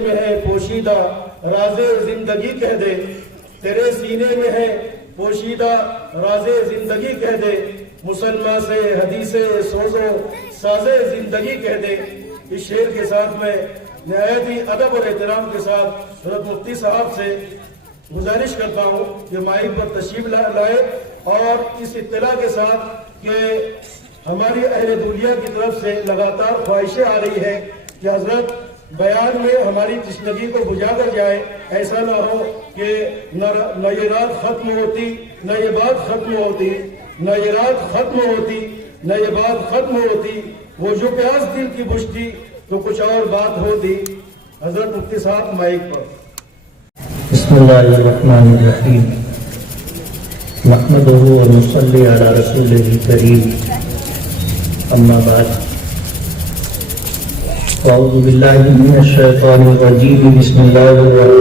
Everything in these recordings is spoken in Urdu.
میں ہے پوشیدہ راز زندگی کہہ دے، تیرے سینے میں ہے پوشیدہ راز زندگی کہہ دے، مسلمان سے حدیث سوزو ساز زندگی کہہ دے۔ اس شعر کے ساتھ میں نہایت ہی ادب اور احترام کے ساتھ حضرت مفتی صاحب سے گزارش کرتا ہوں کہ مائک پر تشریف لائے اور اس اطلاع کے ساتھ کہ ہماری اہل دنیا کی طرف سے لگاتار خواہشیں آ رہی ہیں کہ حضرت بیان میں ہماری تشنگی کو بجھا کر جائے، ایسا نہ ہو کہ نہ یہ رات ختم ہوتی نہ یہ بات ختم ہوتی، نہ یہ رات ختم ہوتی نہ یہ بات ختم ہوتی، وہ جو پیاس دل کی بجھتی تو کچھ اور بات ہوتی۔ حضرت مفتی صاحب مائک پر۔ بسم اللہ الرحمن الرحیم، نحمدہ و نصلی علی رسولہ الکریم، اما بعد، اعوذ باللہ من الشیطان الرجیم، بسم اللہ الرحمن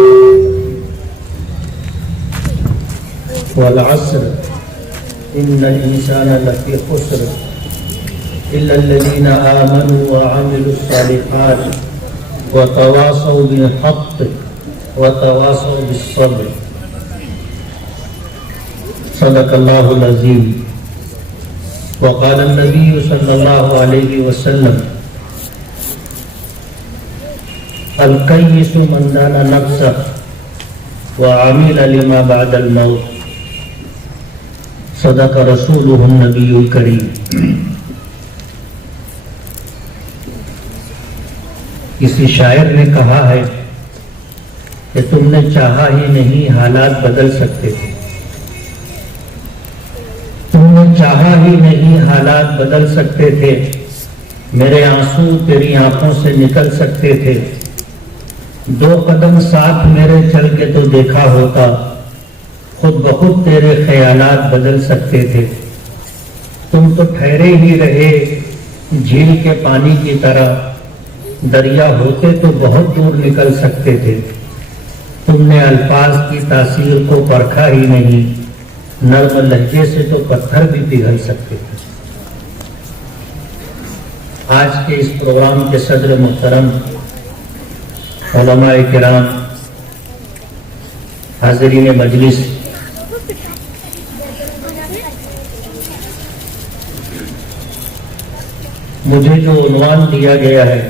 والعصر ان الانسان لفی خسر الا الذین آمنوا وعملوا الصالحات وتواصوا بالحق وتواصوا بالصبر۔ صدق اللہ العظیم۔ وقال النبی صلی اللہ علیہ وسلم القیس من دان نفسه وعمل لما بعد الموت۔ صدق رسولہ النبی الکریم۔ کسی شاعر نے کہا ہے کہ تم نے چاہا ہی نہیں حالات بدل سکتے تھے، تم نے چاہا ہی نہیں حالات بدل سکتے تھے، میرے آنسو تیری آنکھوں سے نکل سکتے تھے، دو قدم ساتھ میرے چل کے تو دیکھا ہوتا، خود بخود تیرے خیالات بدل سکتے تھے، تم تو ٹھہرے ہی رہے جھیل کے پانی کی طرح، دریا ہوتے تو بہت دور نکل سکتے تھے، تم نے الفاظ کی تاثیر کو پرکھا ہی نہیں، نرم لہجے سے تو پتھر بھی پگھل سکتے تھے۔ آج کے اس پروگرام کے صدر محترم، علماء کرام، حاضرین مجلس، مجھے جو عنوان دیا گیا ہے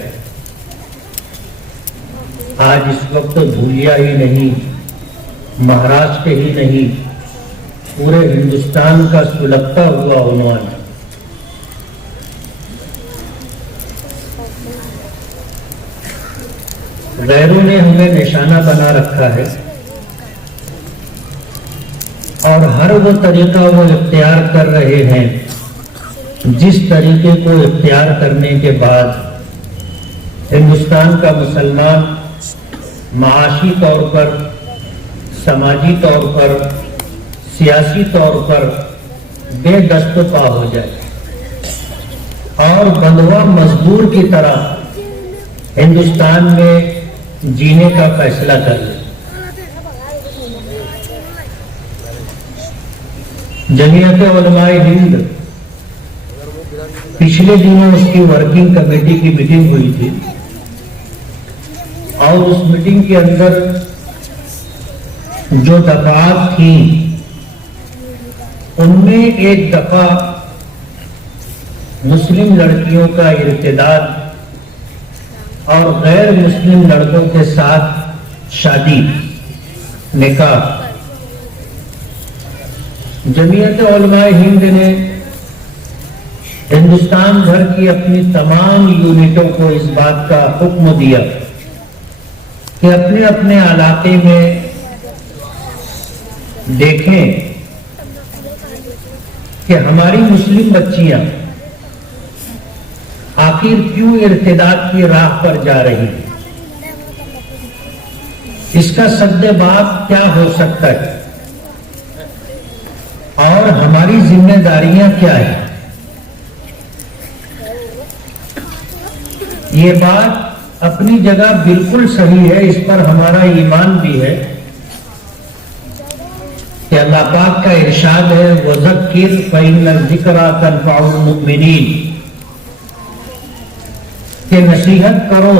آج اس وقت دھولیا ہی نہیں، مہاراشٹر ہی نہیں، پورے ہندوستان کا سلگتا ہوا عنوان ہے۔ غیروں نے ہمیں نشانہ بنا رکھا ہے اور ہر وہ طریقہ وہ اختیار کر رہے ہیں جس طریقے کو اختیار کرنے کے بعد ہندوستان کا مسلمان معاشی طور پر، سماجی طور پر، سیاسی طور پر بے دست و پا ہو جائے اور بندھوا مزدور کی طرح ہندوستان میں جینے کا فیصلہ کر لے۔ جمعیت علماء ہند پچھلے دنوں اس کی ورکنگ کمیٹی کی میٹنگ ہوئی تھی اور اس میٹنگ کے اندر جو دفعات تھیں ان میں ایک دفعہ مسلم لڑکیوں کا ارتداد اور غیر مسلم لڑکوں کے ساتھ شادی، نکاح، جمعیت علماء ہند نے ہندوستان بھر کی اپنی تمام یونٹوں کو اس بات کا حکم دیا کہ اپنے اپنے علاقے میں دیکھیں کہ ہماری مسلم بچیاں آخر کیوں ارتداد کی راہ پر جا رہی ہیں، اس کا سد باب کیا ہو سکتا ہے اور ہماری ذمہ داریاں کیا ہیں۔ یہ بات اپنی جگہ بالکل صحیح ہے، اس پر ہمارا ایمان بھی ہے کہ اللہ پاک کا ارشاد ہے وَذَكِّرْ فَإِنَّ الذِّكْرَىٰ تَنفَعُ الْمُؤْمِنِينَ، کہ نصیحت کرو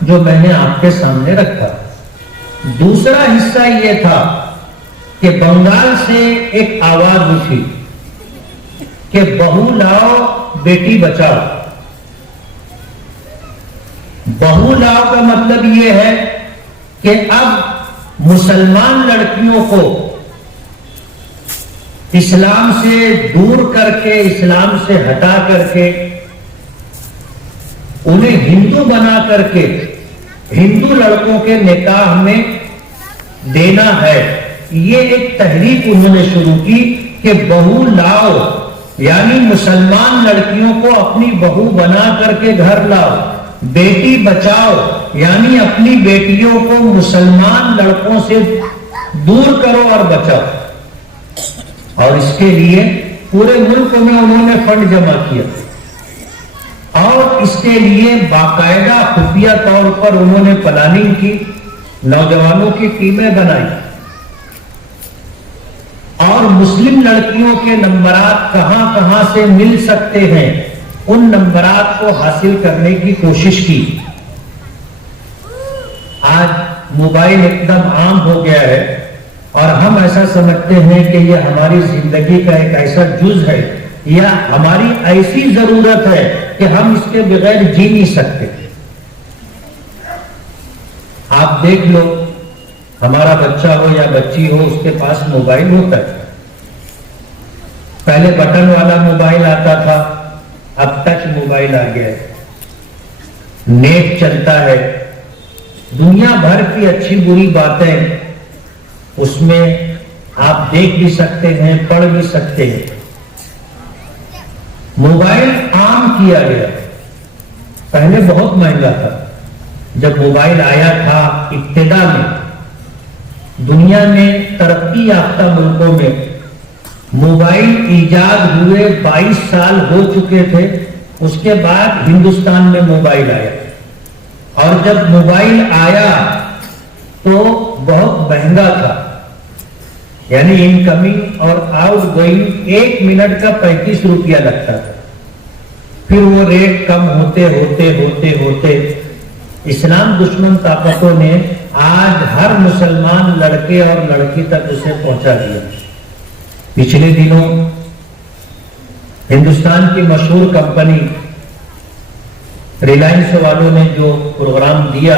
جو میں نے آپ کے سامنے رکھا۔ دوسرا حصہ یہ تھا کہ بنگال سے ایک آواز اٹھی کہ بہو لاؤ بیٹی بچاؤ۔ بہو لاؤ کا مطلب یہ ہے کہ اب مسلمان لڑکیوں کو اسلام سے دور کر کے، اسلام سے ہٹا کر کے، انہیں ہندو بنا کر کے ہندو لڑکوں کے نکاح میں دینا ہے۔ یہ ایک تحریک انہوں نے شروع کی کہ بہو لاؤ، یعنی مسلمان لڑکیوں کو اپنی بہو بنا کر کے گھر لاؤ۔ بیٹی بچاؤ، یعنی اپنی بیٹیوں کو مسلمان لڑکوں سے دور کرو اور بچاؤ۔ اور اس کے لیے پورے ملک میں انہوں نے فنڈ جمع کیا اور اس کے لیے باقاعدہ خفیہ طور پر انہوں نے پلاننگ کی، نوجوانوں کی ٹیمیں بنائی اور مسلم لڑکیوں کے نمبرات کہاں کہاں سے مل سکتے ہیں ان نمبرات کو حاصل کرنے کی کوشش کی۔ آج موبائل ایک دم عام ہو گیا ہے اور ہم ایسا سمجھتے ہیں کہ یہ ہماری زندگی کا ایک ایسا جز ہے یا ہماری ایسی ضرورت ہے کہ ہم اس کے بغیر جی نہیں سکتے۔ آپ دیکھ لو، ہمارا بچہ ہو یا بچی ہو، اس کے پاس موبائل ہوتا ہے۔ پہلے بٹن والا موبائل آتا تھا، اب ٹچ موبائل آ گیا ہے، نیٹ چلتا ہے، دنیا بھر کی اچھی بری باتیں اس میں آپ دیکھ بھی سکتے ہیں، پڑھ بھی سکتے ہیں۔ موبائل عام کیا گیا، پہلے بہت مہنگا تھا۔ جب موبائل آیا تھا ابتدا میں دنیا میں ترقی یافتہ ملکوں میں موبائل ایجاد ہوئے 22 سال ہو چکے تھے، اس کے بعد ہندوستان میں موبائل آیا اور جب موبائل آیا تو بہت مہنگا تھا، یعنی انکمنگ اور آؤٹ گوئنگ 1 منٹ کا 35 روپیہ لگتا تھا۔ پھر وہ ریٹ کم ہوتے ہوتے ہوتے ہوتے اسلام دشمن طاقتوں نے آج ہر مسلمان لڑکے اور لڑکی تک اسے پہنچا دیا۔ پچھلے دنوں ہندوستان کی مشہور کمپنی ریلائنس والوں نے جو پروگرام دیا،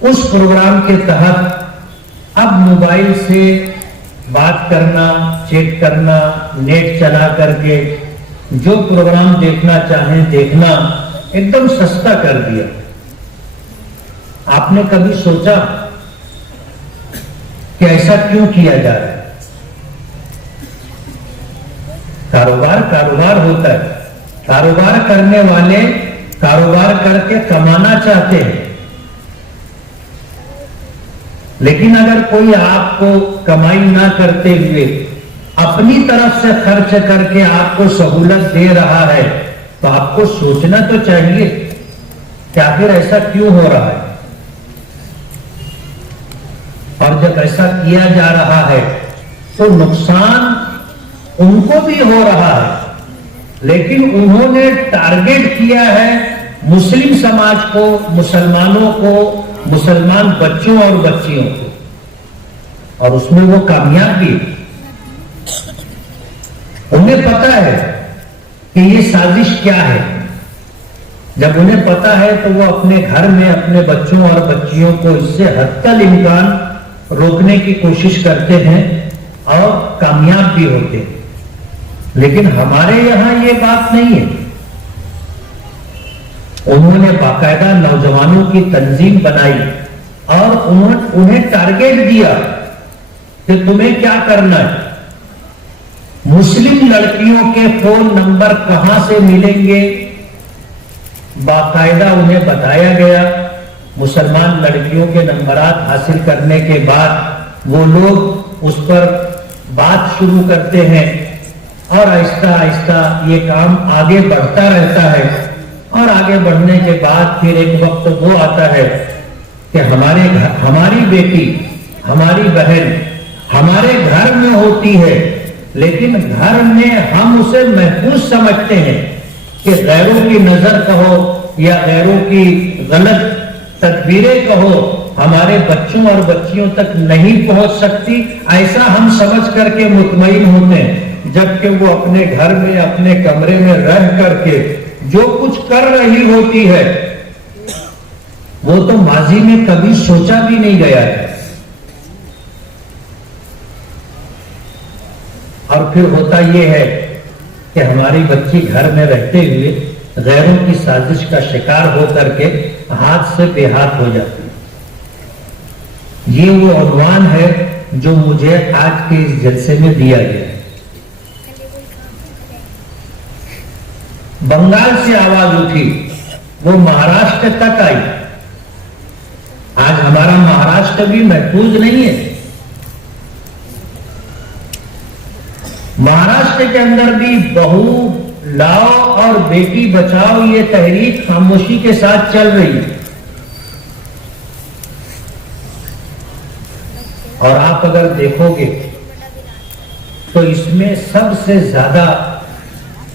اس پروگرام کے تحت اب موبائل سے بات کرنا، چیک کرنا، نیٹ چلا کر کے جو پروگرام دیکھنا چاہیں دیکھنا ایک دم سستا کر دیا۔ آپ نے کبھی سوچا کہ ایسا کیوں کیا جا رہا ہے؟ کاروبار ہوتا ہے، کاروبار کرنے والے کاروبار کر کے کمانا چاہتے ہیں، لیکن اگر کوئی آپ کو کمائی نہ کرتے ہوئے اپنی طرف سے خرچ کر کے آپ کو سہولت دے رہا ہے تو آپ کو سوچنا تو چاہیے کہ آخر ایسا کیوں ہو رہا ہے۔ اور جب ایسا کیا جا رہا ہے تو نقصان ان کو بھی ہو رہا ہے، لیکن انہوں نے ٹارگٹ کیا ہے مسلم سماج کو، مسلمانوں کو، مسلمان بچوں اور بچیوں کو، اور اس میں وہ کامیاب بھی۔ انہیں پتا ہے کہ یہ سازش کیا ہے۔ جب انہیں پتا ہے تو وہ اپنے گھر میں اپنے بچوں اور بچیوں کو اس سے حد تک امکان روکنے کی کوشش کرتے ہیں اور کامیاب بھی ہوتے ہیں۔ لیکن ہمارے یہاں یہ بات نہیں ہے۔ انہوں نے باقاعدہ نوجوانوں کی تنظیم بنائی اور انہیں ٹارگٹ دیا کہ تمہیں کیا کرنا ہے۔ مسلم لڑکیوں کے فون نمبر کہاں سے ملیں گے، باقاعدہ انہیں بتایا گیا۔ مسلمان لڑکیوں کے نمبرات حاصل کرنے کے بعد وہ لوگ اس پر بات شروع کرتے ہیں اور آہستہ آہستہ یہ کام آگے بڑھتا رہتا ہے، اور آگے بڑھنے کے بعد پھر ایک وقت وہ آتا ہے کہ ہماری بیٹی، ہماری بہن ہمارے گھر میں ہوتی ہے، لیکن گھر میں ہم اسے محفوظ سمجھتے ہیں کہ غیروں کی نظر کہو یا غیروں کی غلط تدبیریں کہو ہمارے بچوں اور بچیوں تک نہیں پہنچ سکتی، ایسا ہم سمجھ کر کے مطمئن ہوتے ہیں، جبکہ وہ اپنے گھر میں اپنے کمرے میں رہ کر کے جو کچھ کر رہی ہوتی ہے وہ تو ماضی میں کبھی سوچا بھی نہیں گیا ہے۔ اور پھر ہوتا یہ ہے کہ ہماری بچی گھر میں رہتے ہوئے غیروں کی سازش کا شکار ہو کر کے ہاتھ سے بے ہاتھ ہو جاتی ہے۔ یہ وہ عنوان ہے جو مجھے آج کے اس جلسے میں دیا گیا ہے۔ بنگال سے آواز اٹھی، وہ مہاراشٹر تک آئی۔ آج ہمارا مہاراشٹر بھی محفوظ نہیں ہے۔ مہاراشٹر کے اندر بھی بہو لاؤ اور بیٹی بچاؤ یہ تحریک خاموشی کے ساتھ چل رہی ہے، اور آپ اگر دیکھو گے تو اس میں سب سے زیادہ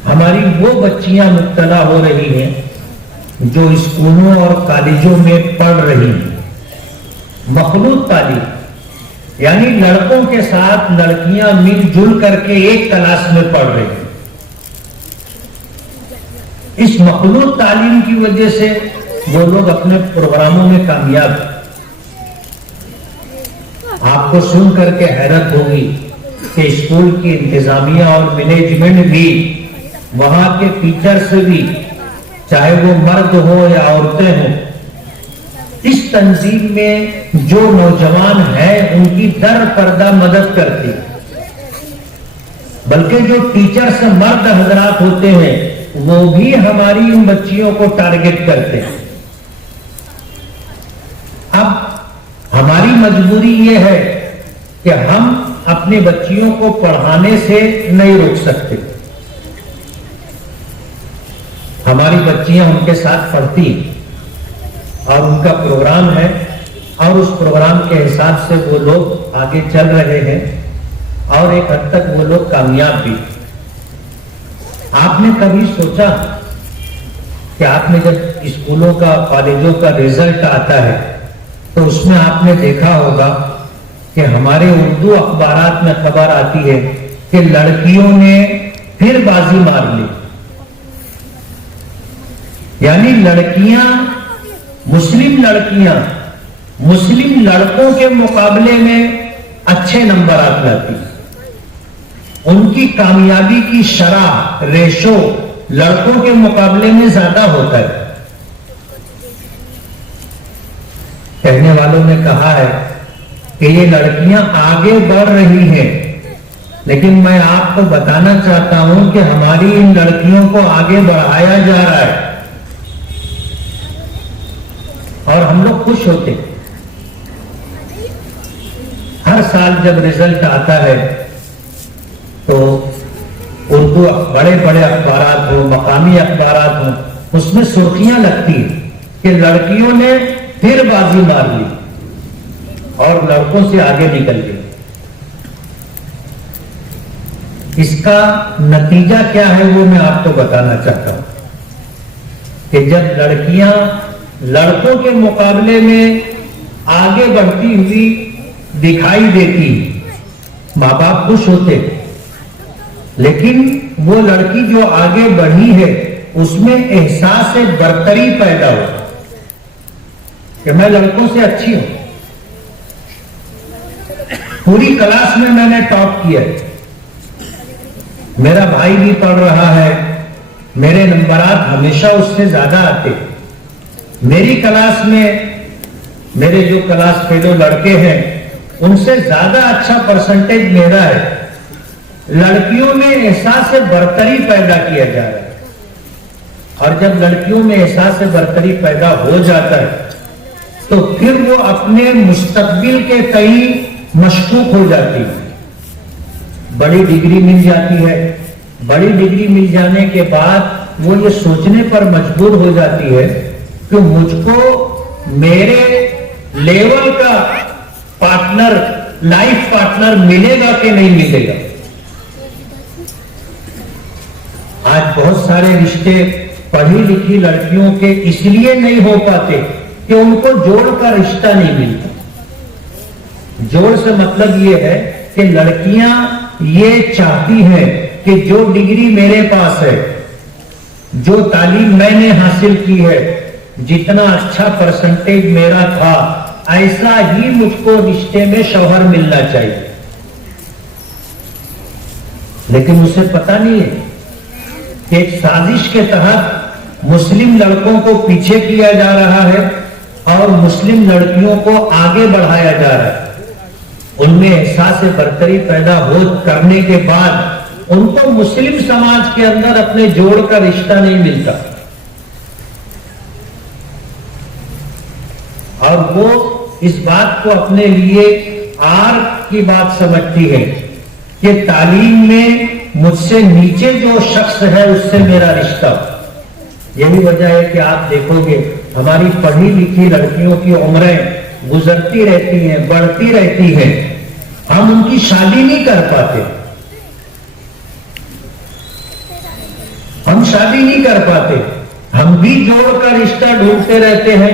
ہماری وہ بچیاں مبتلا ہو رہی ہیں جو اسکولوں اور کالجوں میں پڑھ رہی ہیں۔ مخلوط تعلیم، یعنی لڑکوں کے ساتھ لڑکیاں مل جل کر کے ایک کلاس میں پڑھ رہی ہیں۔ اس مخلوط تعلیم کی وجہ سے وہ لوگ اپنے پروگراموں میں کامیاب ہیں۔ آپ کو سن کر کے حیرت ہوگی کہ اسکول کی انتظامیہ اور مینجمنٹ بھی، وہاں کے ٹیچرز بھی، چاہے وہ مرد ہو یا عورتیں ہوں، اس تنظیم میں جو نوجوان ہیں ان کی در پردہ مدد کرتی، بلکہ جو ٹیچرز مرد حضرات ہوتے ہیں وہ بھی ہماری ان بچیوں کو ٹارگٹ کرتے ہیں۔ اب ہماری مجبوری یہ ہے کہ ہم اپنی بچیوں کو پڑھانے سے نہیں روک سکتے۔ ہماری بچیاں ان کے ساتھ پڑھتی اور ان کا پروگرام ہے، اور اس پروگرام کے حساب سے وہ لوگ آگے چل رہے ہیں، اور ایک حد تک وہ لوگ کامیاب بھی۔ آپ نے کبھی سوچا کہ آپ نے جب اسکولوں کا کالجوں کا رزلٹ آتا ہے تو اس میں آپ نے دیکھا ہوگا کہ ہمارے اردو اخبارات میں خبر آتی ہے کہ لڑکیوں نے پھر بازی مار لی، یعنی لڑکیاں، مسلم لڑکیاں مسلم لڑکوں کے مقابلے میں اچھے نمبرات لاتی، ان کی کامیابی کی شرح، ریشو لڑکوں کے مقابلے میں زیادہ ہوتا ہے۔ کہنے والوں نے کہا ہے کہ یہ لڑکیاں آگے بڑھ رہی ہیں، لیکن میں آپ کو بتانا چاہتا ہوں کہ ہماری ان لڑکیوں کو آگے بڑھایا جا رہا ہے، اور ہم لوگ خوش ہوتے ہیں۔ ہر سال جب رزلٹ آتا ہے تو اردو بڑے بڑے اخبارات ہوں، مقامی اخبارات ہوں، اس میں سرخیاں لگتی ہیں کہ لڑکیوں نے پھر بازی مار لی اور لڑکوں سے آگے نکل گئی۔ اس کا نتیجہ کیا ہے وہ میں آپ کو بتانا چاہتا ہوں کہ جب لڑکیاں لڑکوں کے مقابلے میں آگے بڑھتی ہوئی دکھائی دیتی، ماں باپ خوش ہوتے، لیکن وہ لڑکی جو آگے بڑھی ہے اس میں احساس برتری پیدا ہو کہ میں لڑکوں سے اچھی ہوں، پوری کلاس میں نے ٹاپ کیا، میرا بھائی بھی پڑھ رہا ہے، میرے نمبرات ہمیشہ اس سے زیادہ آتے، میری کلاس میں میرے جو کلاس فیلو لڑکے ہیں ان سے زیادہ اچھا پرسنٹیج میرا ہے۔ لڑکیوں میں احساس برتری پیدا کیا جا رہا ہے، اور جب لڑکیوں میں احساس برتری پیدا ہو جاتا ہے تو پھر وہ اپنے مستقبل کے تئیں مشکوک ہو جاتی ہے۔ بڑی ڈگری مل جاتی ہے، بڑی ڈگری مل جانے کے بعد وہ یہ سوچنے پر مجبور ہو جاتی ہے کہ مجھ کو میرے لیول کا پارٹنر، لائف پارٹنر ملے گا کہ نہیں ملے گا۔ آج بہت سارے رشتے پڑھی لکھی لڑکیوں کے اس لیے نہیں ہو پاتے کہ ان کو جوڑ کا رشتہ نہیں ملتا. جوڑ سے مطلب یہ ہے کہ لڑکیاں یہ چاہتی ہیں کہ جو ڈگری میرے پاس ہے، جو تعلیم میں نے حاصل کی ہے، جتنا اچھا پرسنٹیج میرا تھا، ایسا ہی مجھ کو رشتے میں شوہر ملنا چاہیے. لیکن اسے پتہ نہیں ہے کہ ایک سازش کے تحت مسلم لڑکوں کو پیچھے کیا جا رہا ہے اور مسلم لڑکیوں کو آگے بڑھایا جا رہا ہے. ان میں احساس برتری پیدا ہو کرنے کے بعد ان کو مسلم سماج کے اندر اپنے جوڑ کا رشتہ نہیں ملتا، اور وہ اس بات کو اپنے لیے آر کی بات سمجھتی ہے کہ تعلیم میں مجھ سے نیچے جو شخص ہے اس سے میرا رشتہ. یہی وجہ ہے کہ آپ دیکھو گے ہماری پڑھی لکھی لڑکیوں کی عمریں گزرتی رہتی ہیں، بڑھتی رہتی ہیں، ہم ان کی شادی نہیں کر پاتے. ہم شادی نہیں کر پاتے، ہم بھی جوڑ کا رشتہ ڈھونڈتے رہتے ہیں.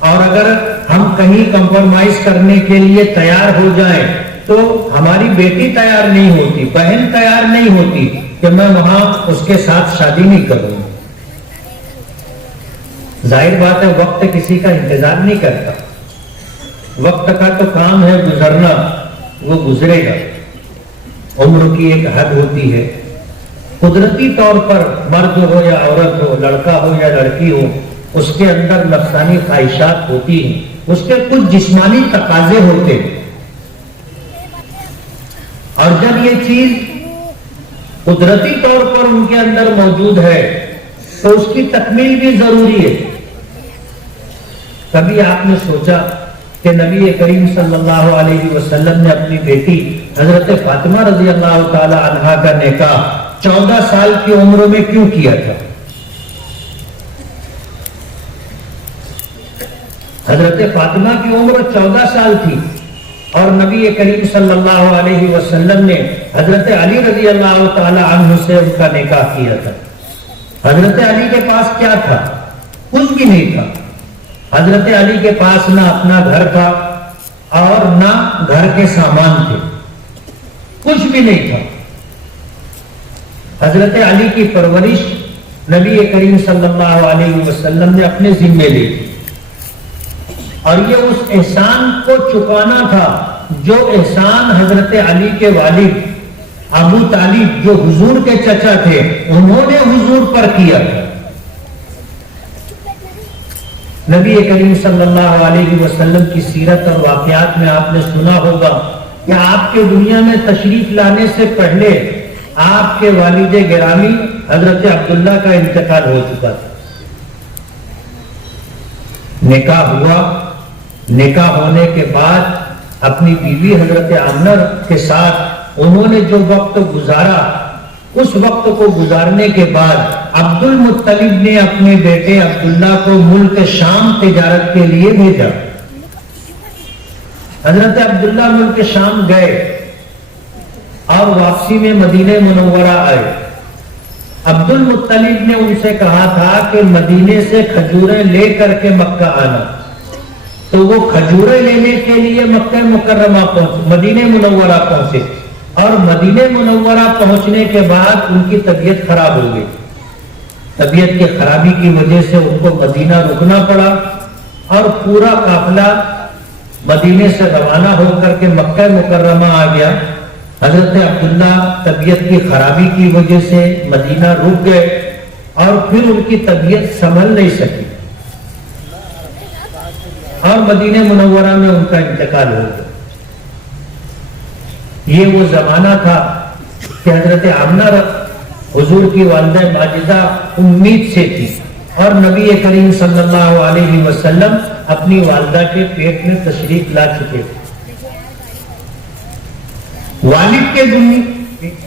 اور اگر ہم کہیں کمپرومائز کرنے کے لیے تیار ہو جائیں تو ہماری بیٹی تیار نہیں ہوتی، بہن تیار نہیں ہوتی کہ میں وہاں اس کے ساتھ شادی نہیں کروں. ظاہر بات ہے وقت کسی کا انتظار نہیں کرتا، وقت کا تو کام ہے گزرنا، وہ گزرے گا. عمر کی ایک حد ہوتی ہے. قدرتی طور پر مرد ہو یا عورت ہو، لڑکا ہو یا لڑکی ہو، اس کے اندر نفسانی خواہشات ہوتی ہیں، اس کے کچھ جسمانی تقاضے ہوتے ہیں، اور جب یہ چیز قدرتی طور پر ان کے اندر موجود ہے تو اس کی تکمیل بھی ضروری ہے. کبھی آپ نے سوچا کہ نبی کریم صلی اللہ علیہ وسلم نے اپنی بیٹی حضرت فاطمہ رضی اللہ تعالی عنہا کا نکاح 14 سال کی عمر میں کیوں کیا تھا؟ حضرت فاطمہ کی عمر 14 سال تھی اور نبی کریم صلی اللہ علیہ وسلم نے حضرت علی رضی اللہ تعالی عنہ سے ان کا نکاح کیا تھا. حضرت علی کے پاس کیا تھا؟ کچھ بھی نہیں تھا. حضرت علی کے پاس نہ اپنا گھر تھا اور نہ گھر کے سامان تھے، کچھ بھی نہیں تھا. حضرت علی کی پرورش نبی کریم صلی اللہ علیہ وسلم نے اپنے ذمے لی اور یہ اس احسان کو چکانا تھا جو احسان حضرت علی کے والد ابو طالب جو حضور کے چچا تھے انہوں نے حضور پر کیا تھا. نبی کریم صلی اللہ علیہ وسلم کی سیرت اور واقعات میں آپ نے سنا ہوگا کہ آپ کے دنیا میں تشریف لانے سے پہلے آپ کے والد گرامی حضرت عبداللہ کا انتقال ہو چکا تھا. نکاح ہوا، نکاح ہونے کے بعد اپنی بیوی حضرت آمنہ کے ساتھ انہوں نے جو وقت گزارا، اس وقت کو گزارنے کے بعد عبد المطلب نے اپنے بیٹے عبداللہ کو ملک شام تجارت کے لیے بھیجا. حضرت عبداللہ ملک شام گئے اور واپسی میں مدینہ منورہ آئے. عبد المطلب نے ان سے کہا تھا کہ مدینے سے کھجوریں لے کر کے مکہ آنا، تو وہ کھجوریں لینے کے لیے مکہ مکرمہ مدینہ منورہ پہنچے اور مدینہ منورہ پہنچنے کے بعد ان کی طبیعت خراب ہو گئی. طبیعت کی خرابی کی وجہ سے ان کو مدینہ رکنا پڑا اور پورا قافلہ مدینے سے روانہ ہو کر کے مکہ مکرمہ آ گیا. حضرت عبداللہ طبیعت کی خرابی کی وجہ سے مدینہ رک گئے اور پھر ان کی طبیعت سنبھل نہیں سکی اور مدینہ منورہ میں ان کا انتقال ہو گیا. یہ وہ زمانہ تھا کہ حضرت آمنہ حضور کی والدہ ماجدہ امید سے تھی اور نبی کریم صلی اللہ علیہ وسلم اپنی والدہ کے پیٹ میں تشریف لا چکے تھے. والد کے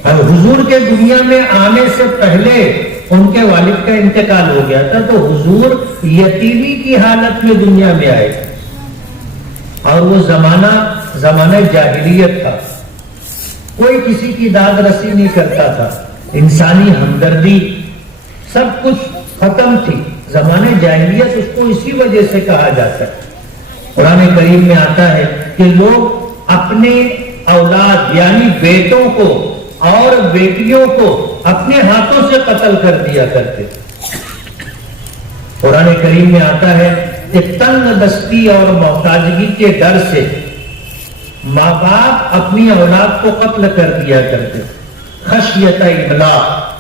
حضور کے دنیا میں آنے سے پہلے ان کے والد کا انتقال ہو گیا تھا، تو حضور یتیمی کی حالت میں دنیا میں آئے اور وہ زمانہ جاہلیت تھا. کوئی کسی کی داد رسی نہیں کرتا تھا، انسانی ہمدردی سب کچھ ختم تھی. زمانے جاہلیت اس کو اسی وجہ سے کہا جاتا ہے. قرآن کریم میں آتا ہے کہ لوگ اپنے اولاد یعنی بیٹوں کو اور بیٹیوں کو اپنے ہاتھوں سے قتل کر دیا کرتے. قرآن کریم میں آتا ہے کہ تنگ دستی اور محتاجگی کے ڈر سے ماں باپ اپنی اولاد کو قتل کر دیا کرتے. خشیت املاق،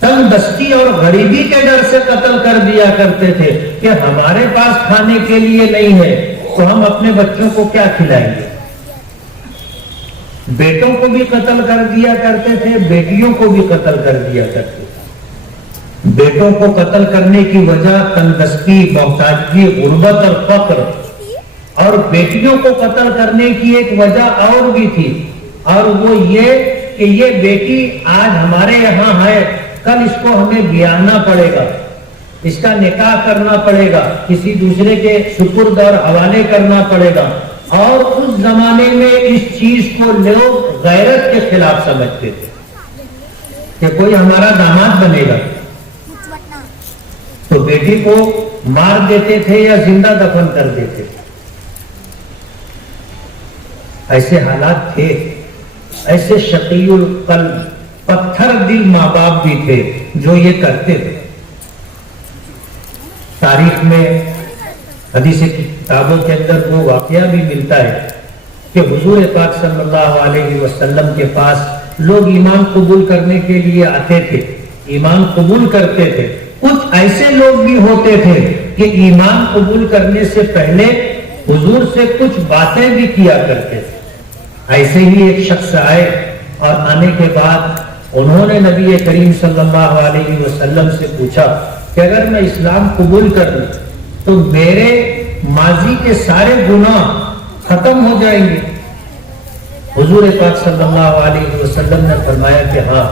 تنگ دستی اور غریبی کے ڈر سے قتل کر دیا کرتے تھے کہ ہمارے پاس کھانے کے لیے نہیں ہے تو ہم اپنے بچوں کو کیا کھلائیں گے. بیٹوں کو بھی قتل کر دیا کرتے تھے، بیٹیوں کو بھی قتل کر دیا کرتے تھے. بیٹوں کو قتل کرنے کی وجہ تنگ دستی، محتاجگی، غربت اور فقر، اور بیٹیوں کو قتل کرنے کی ایک وجہ اور بھی تھی، اور وہ یہ کہ یہ بیٹی آج ہمارے یہاں ہے، کل اس کو ہمیں بیاہنا پڑے گا، اس کا نکاح کرنا پڑے گا، کسی دوسرے کے سپرد اور حوالے کرنا پڑے گا. اور اس زمانے میں اس چیز کو لوگ غیرت کے خلاف سمجھتے تھے کہ کوئی ہمارا داماد بنے گا تو بیٹی کو مار دیتے تھے یا زندہ دفن کر دیتے تھے. ایسے حالات تھے. ایسے شقی القلب پتھر دل ماں باپ بھی تھے جو یہ کرتے تھے. تاریخ میں حدیث کتابوں کے اندر وہ واقعہ بھی ملتا ہے کہ حضور پاک صلی اللہ علیہ وسلم کے پاس لوگ ایمان قبول کرنے کے لیے آتے تھے، ایمان قبول کرتے تھے. کچھ ایسے لوگ بھی ہوتے تھے کہ ایمان قبول کرنے سے پہلے حضور سے کچھ باتیں بھی کیا کرتے تھے. ایسے ہی ایک شخص آئے اور آنے کے بعد انہوں نے نبی کریم صلی اللہ علیہ وسلم سے پوچھا کہ اگر میں اسلام قبول کر لوں تو میرے ماضی کے سارے گناہ ختم ہو جائیں گے. حضور پاک صلی اللہ علیہ وسلم نے فرمایا کہ ہاں،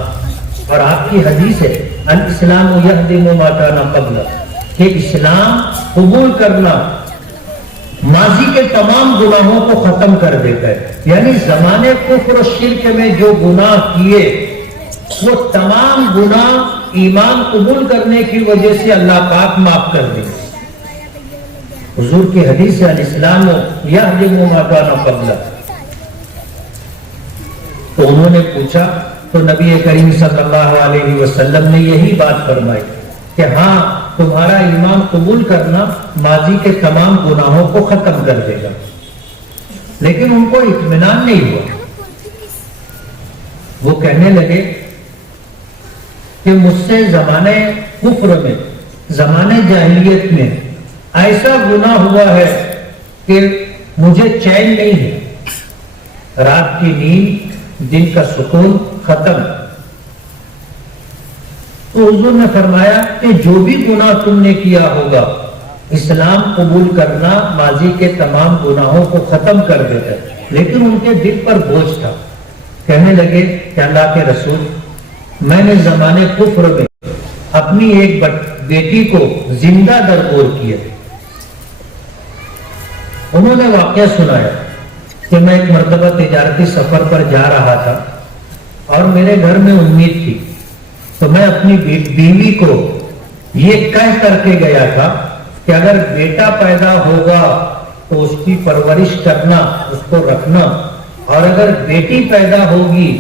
اور آپ کی حدیث ہے الاسلام یہدم ما کان قبلہ، کہ اسلام قبول کرنا ماضی کے تمام گناہوں کو ختم کر دیتا ہے. یعنی زمانے کفر و شرک میں جو گناہ کیے وہ تمام گناہ ایمان قبول کرنے کی وجہ سے اللہ پاک معاف کر دے. حضور کی حدیث ہے الاسلام یہدم ما کان قبلہ. تو انہوں نے پوچھا تو نبی کریم صلی اللہ علیہ وسلم نے یہی بات فرمائی کہ ہاں، تمہارا ایمان قبول کرنا ماضی کے تمام گناہوں کو ختم کر دے گا. لیکن ان کو اطمینان نہیں ہوا. وہ کہنے لگے کہ مجھ سے زمانے کفر میں، زمانے جاہلیت میں ایسا گناہ ہوا ہے کہ مجھے چین نہیں ہے، رات کی نیند، دن کا سکون ختم. تو حضور نے فرمایا کہ جو بھی گناہ تم نے کیا ہوگا اسلام قبول کرنا ماضی کے تمام گناہوں کو ختم کر دیتا ہے. لیکن ان کے دل پر بوجھ تھا. کہنے لگے کہ اللہ کے رسول، میں نے زمانے کفر میں اپنی ایک بیٹی کو زندہ درگور کیا. انہوں نے واقعہ سنایا کہ میں ایک مرتبہ تجارتی سفر پر جا رہا تھا اور میرے گھر میں امید تھی، تو میں اپنی بیوی کو یہ کہہ کر کے گیا تھا کہ اگر بیٹا پیدا ہوگا تو اس کی پرورش کرنا، اس کو رکھنا، اور اگر بیٹی پیدا ہوگی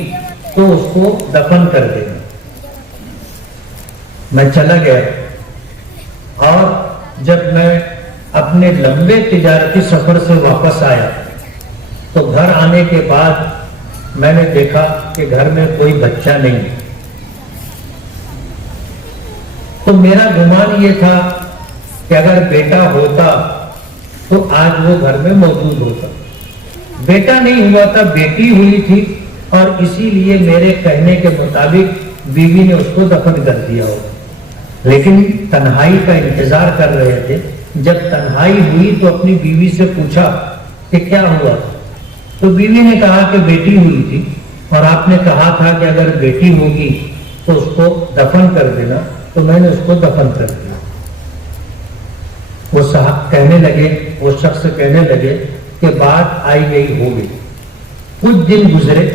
تو اس کو دفن کر دینا. میں چلا گیا اور جب میں اپنے لمبے تجارتی سفر سے واپس آیا تو گھر آنے کے بعد میں نے دیکھا کہ گھر میں کوئی بچہ نہیں. تو میرا گمان یہ تھا کہ اگر بیٹا ہوتا تو آج وہ گھر میں موجود ہوتا. بیٹا نہیں ہوا تھا، بیٹی ہوئی تھی، اور اسی لیے میرے کہنے کے مطابق بیوی نے اس کو دفن کر دیا ہوگا. لیکن تنہائی کا انتظار کر رہے تھے. جب تنہائی ہوئی تو اپنی بیوی سے پوچھا کہ کیا ہوا، تو بیوی نے کہا کہ بیٹی ہوئی تھی اور آپ نے کہا تھا کہ اگر بیٹی ہوگی تو اس کو دفن کر دینا، تو میں نے اس کو دفن کر دیا. وہ صاحب کہنے لگے، وہ شخص کہنے لگے کہ بات آئی گئی ہو گئی. کچھ دن گزرے.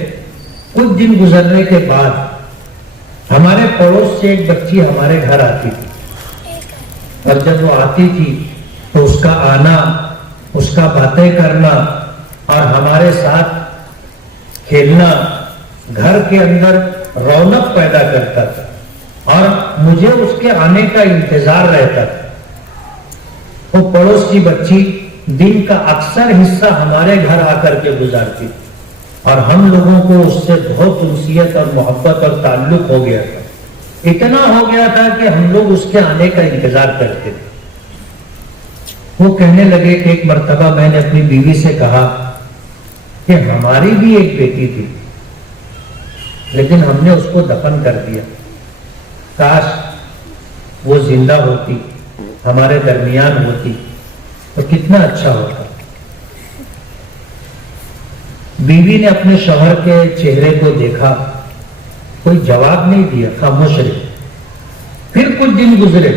کچھ دن گزرنے کے بعد ہمارے پڑوس سے ایک بچی ہمارے گھر آتی تھی. اور جب وہ آتی تھی تو اس کا آنا، اس کا باتیں کرنا اور ہمارے ساتھ کھیلنا گھر کے اندر رونق پیدا کرتا تھا، اور مجھے اس کے آنے کا انتظار رہتا تھا۔ وہ پڑوس کی بچی دن کا اکثر حصہ ہمارے گھر آ کر کے گزارتی، اور ہم لوگوں کو اس سے بہت انسیت اور محبت اور تعلق ہو گیا تھا، اتنا ہو گیا تھا کہ ہم لوگ اس کے آنے کا انتظار کرتے تھے۔ وہ کہنے لگے کہ ایک مرتبہ میں نے اپنی بیوی سے کہا کہ ہماری بھی ایک بیٹی تھی، لیکن ہم نے اس کو دفن کر دیا، کاش وہ زندہ ہوتی، ہمارے درمیان ہوتی تو کتنا اچھا ہوتا۔ بیوی نے اپنے شوہر کے چہرے کو دیکھا، کوئی جواب نہیں دیا، خاموش رہی۔ پھر کچھ دن گزرے،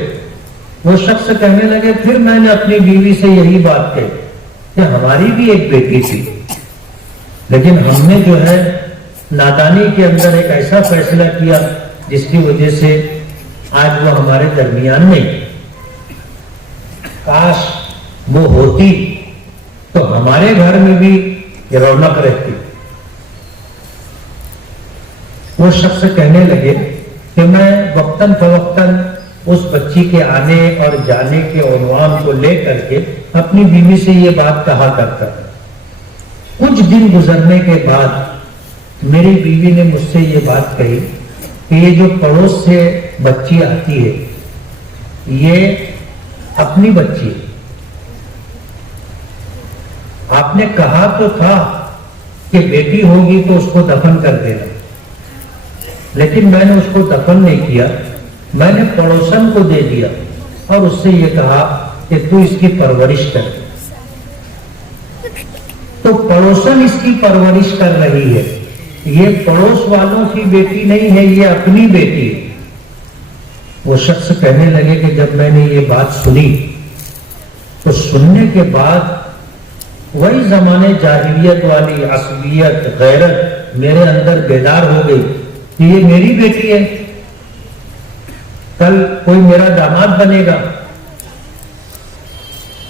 وہ شخص کہنے لگے پھر میں نے اپنی بیوی سے یہی بات کہی کہ ہماری بھی ایک بیٹی تھی، لیکن ہم نے جو ہے نادانی کے اندر ایک ایسا فیصلہ کیا جس کی وجہ سے آج وہ ہمارے درمیان نہیں۔ کاش وہ ہوتی تو ہمارے گھر میں بھی رونق رہتی۔ وہ شخص کہنے لگے کہ میں وقتاً فوقتاً اس بچی کے آنے اور جانے کے عنوان کو لے کر کے اپنی بیوی سے یہ بات کہا کرتا تھا۔ کچھ دن گزرنے کے بعد میری بیوی نے مجھ سے یہ بات کہی کہ یہ جو پڑوس سے بچی آتی ہے یہ اپنی بچی ہے، آپ نے کہا تو تھا کہ بیٹی ہوگی تو اس کو دفن کر دینا، لیکن میں نے اس کو دفن نہیں کیا، میں نے پڑوسن کو دے دیا اور اس سے یہ کہا کہ تو اس کی پرورش کر۔ تو پڑوسن اس کی پرورش کر رہی ہے، یہ پڑوس والوں کی بیٹی نہیں ہے، یہ اپنی بیٹی ہے۔ وہ شخص کہنے لگے کہ جب میں نے یہ بات سنی تو سننے کے بعد وہی زمانے جاہلیت والی عصبیت، غیرت میرے اندر بیدار ہو گئی کہ یہ میری بیٹی ہے، کل کوئی میرا داماد بنے گا،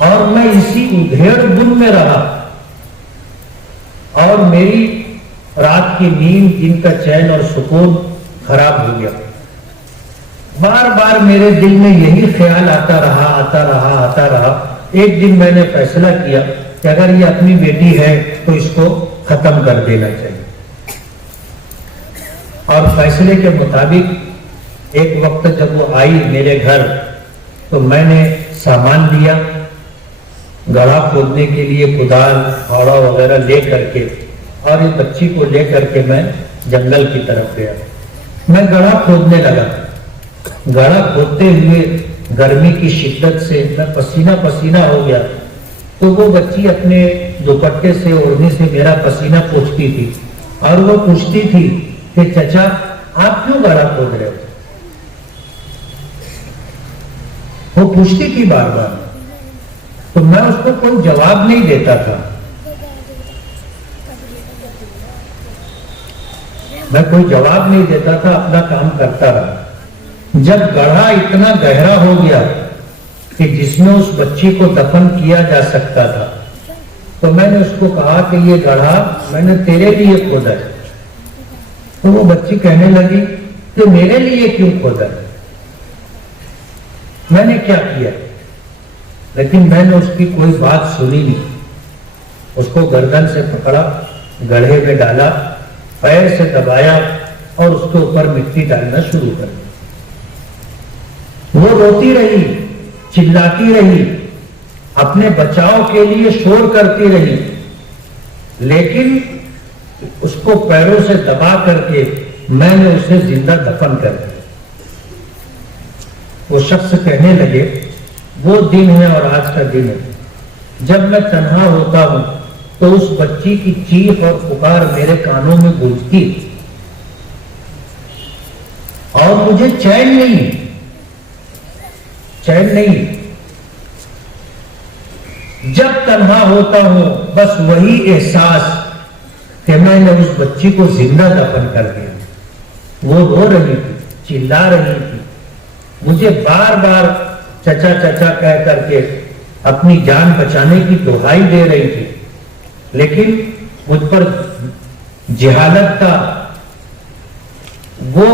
اور میں اسی ادھیڑ بن میں رہا اور میری رات کی نیند، دن کا چین اور سکون خراب ہو گیا۔ بار بار میرے دل میں یہی خیال آتا رہا۔ ایک دن میں نے فیصلہ کیا کہ اگر یہ اپنی بیٹی ہے تو اس کو ختم کر دینا چاہیے، اور فیصلے کے مطابق ایک وقت جب وہ آئی میرے گھر تو میں نے سامان لیا، گڑھا کھودنے کے لیے کدال، پھاوڑا وغیرہ لے کر کے، اور اس بچی کو لے کر کے میں جنگل کی طرف گیا۔ میں گڑھا کھودنے لگا، گڑھا کھودتے ہوئے گرمی کی شدت سے میں پسینہ پسینہ ہو گیا، تو وہ بچی اپنے دوپٹے سے، اوڑھنے سے میرا پسینہ پوچھتی تھی، اور وہ پوچھتی تھی کہ چچا آپ کیوں گڑھا کھود رہے ہو؟ وہ پوچھتی تھی بار بار، تو میں اس کو کوئی جواب نہیں دیتا تھا، میں کوئی جواب نہیں دیتا تھا، اپنا کام کرتا رہا۔ جب گڑھا اتنا گہرا ہو گیا کہ جس میں اس بچی کو دفن کیا جا سکتا تھا، تو میں نے اس کو کہا کہ یہ گڑھا میں نے تیرے لیے کھودا ہے۔ تو وہ بچی کہنے لگی کہ میرے لیے کیوں کھودا ہے، میں نے کیا کیا؟ لیکن میں نے اس کی کوئی بات سنی نہیں، اس کو گردن سے پکڑا، گڑھے میں ڈالا، پیر سے دبایا اور اس کے اوپر مٹی ڈالنا شروع کر دی۔ وہ روتی رہی، چلاتی رہی، اپنے بچاؤ کے لیے شور کرتی رہی، لیکن اس کو پیروں سے دبا کر کے میں نے اسے زندہ دفن کر دیا۔ وہ شخص کہنے لگے وہ دن ہے اور آج کا دن ہے جب میں تنہا ہوتا ہوں تو اس بچی کی چیخ اور پکار میرے کانوں میں گونجتی اور مجھے چین نہیں۔ جب تنہا ہوتا ہوں بس وہی احساس کہ میں نے اس بچی کو زندہ دفن کر دیا۔ وہ رو رہی تھی، چلا رہی تھی، مجھے بار بار چچا چچا کہہ کر کے اپنی جان بچانے کی دہائی دے رہی تھی، لیکن مجھ پر جہالت کا وہ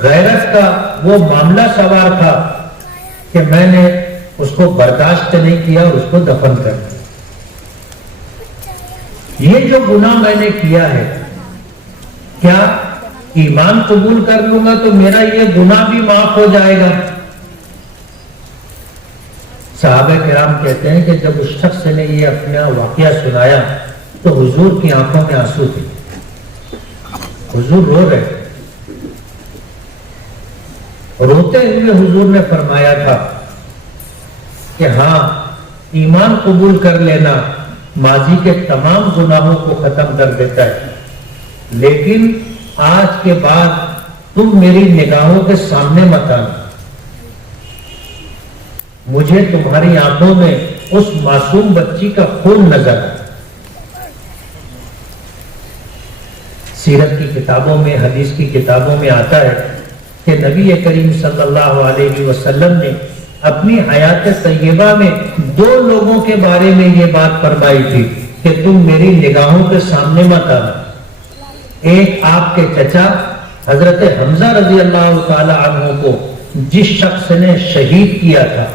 غیرت کا وہ معاملہ سوار تھا کہ میں نے اس کو برداشت نہیں کیا اور اس کو دفن کر دیا۔ یہ جو گناہ میں نے کیا ہے، کیا ایمان قبول کر لوں گا تو میرا یہ گناہ بھی معاف ہو جائے گا؟ صحابہ کرام کہتے ہیں کہ جب اس شخص نے یہ اپنا واقعہ سنایا تو حضور کی آنکھوں میں آنسو تھے، حضور رو رہے، روتے ہوئے حضور نے فرمایا تھا کہ ہاں، ایمان قبول کر لینا ماضی کے تمام گناہوں کو ختم کر دیتا ہے، لیکن آج کے بعد تم میری نگاہوں کے سامنے مت آنا، مجھے تمہاری آنکھوں میں اس معصوم بچی کا خون نظر آیا۔ سیرت کی کتابوں میں، حدیث کی کتابوں میں آتا ہے کہ نبی کریم صلی اللہ علیہ وسلم نے اپنی حیات طیبہ میں 2 لوگوں کے بارے میں یہ بات فرمائی تھی کہ تم میری نگاہوں کے سامنے مت آنا۔ ایک آپ کے چچا حضرت حمزہ رضی اللہ تعالی عنہ کو جس شخص نے شہید کیا تھا،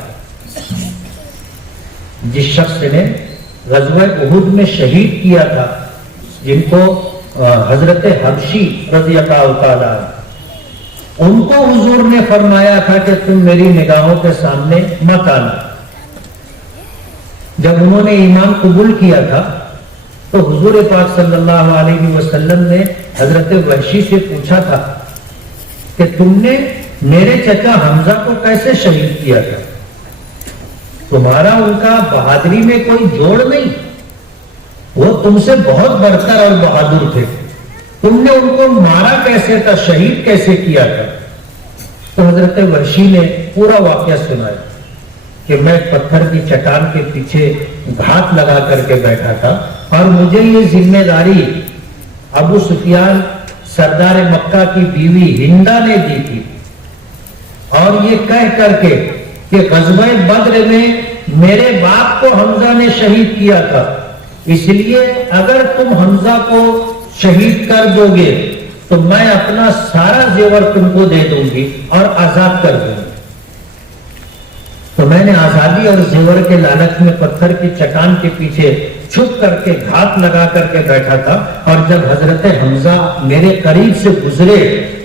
جس شخص نے غزوہ احد میں شہید کیا تھا، جن کو حضرت حبشی رضی اللہ تعالی عنہ، ان کو حضور نے فرمایا تھا کہ تم میری نگاہوں کے سامنے مت آنا۔ جب انہوں نے ایمان قبول کیا تھا تو حضور پاک صلی اللہ علیہ وسلم نے حضرت وحشی سے پوچھا تھا کہ تم نے میرے چچا حمزہ کو کیسے شہید کیا تھا؟ تمہارا ان کا بہادری میں کوئی جوڑ نہیں، وہ تم سے بہت برتر اور بہادر تھے، تم نے ان کو مارا کیسے تھا، شہید کیسے کیا تھا؟ تو حضرت وحشی نے پورا واقعہ سنایا کہ میں پتھر کی چٹان کے پیچھے گھات لگا کر کے بیٹھا تھا اور مجھے یہ ذمہ داری ابو سفیان سردار مکہ کی بیوی ہندا نے دی تھی، اور یہ کہہ کر کے کہ غزوہ بدر میں میرے باپ کو حمزہ نے شہید کیا تھا، اس لیے اگر تم حمزہ کو شہید کر دو گے تو میں اپنا سارا زیور تم کو دے دوں گی اور آزاد کر دوں گی۔ تو میں نے آزادی اور زیور کے لالچ میں پتھر کی چٹان کے پیچھے چھپ کر کے گھات لگا کر کے بیٹھا تھا، اور جب حضرت حمزہ میرے قریب سے گزرے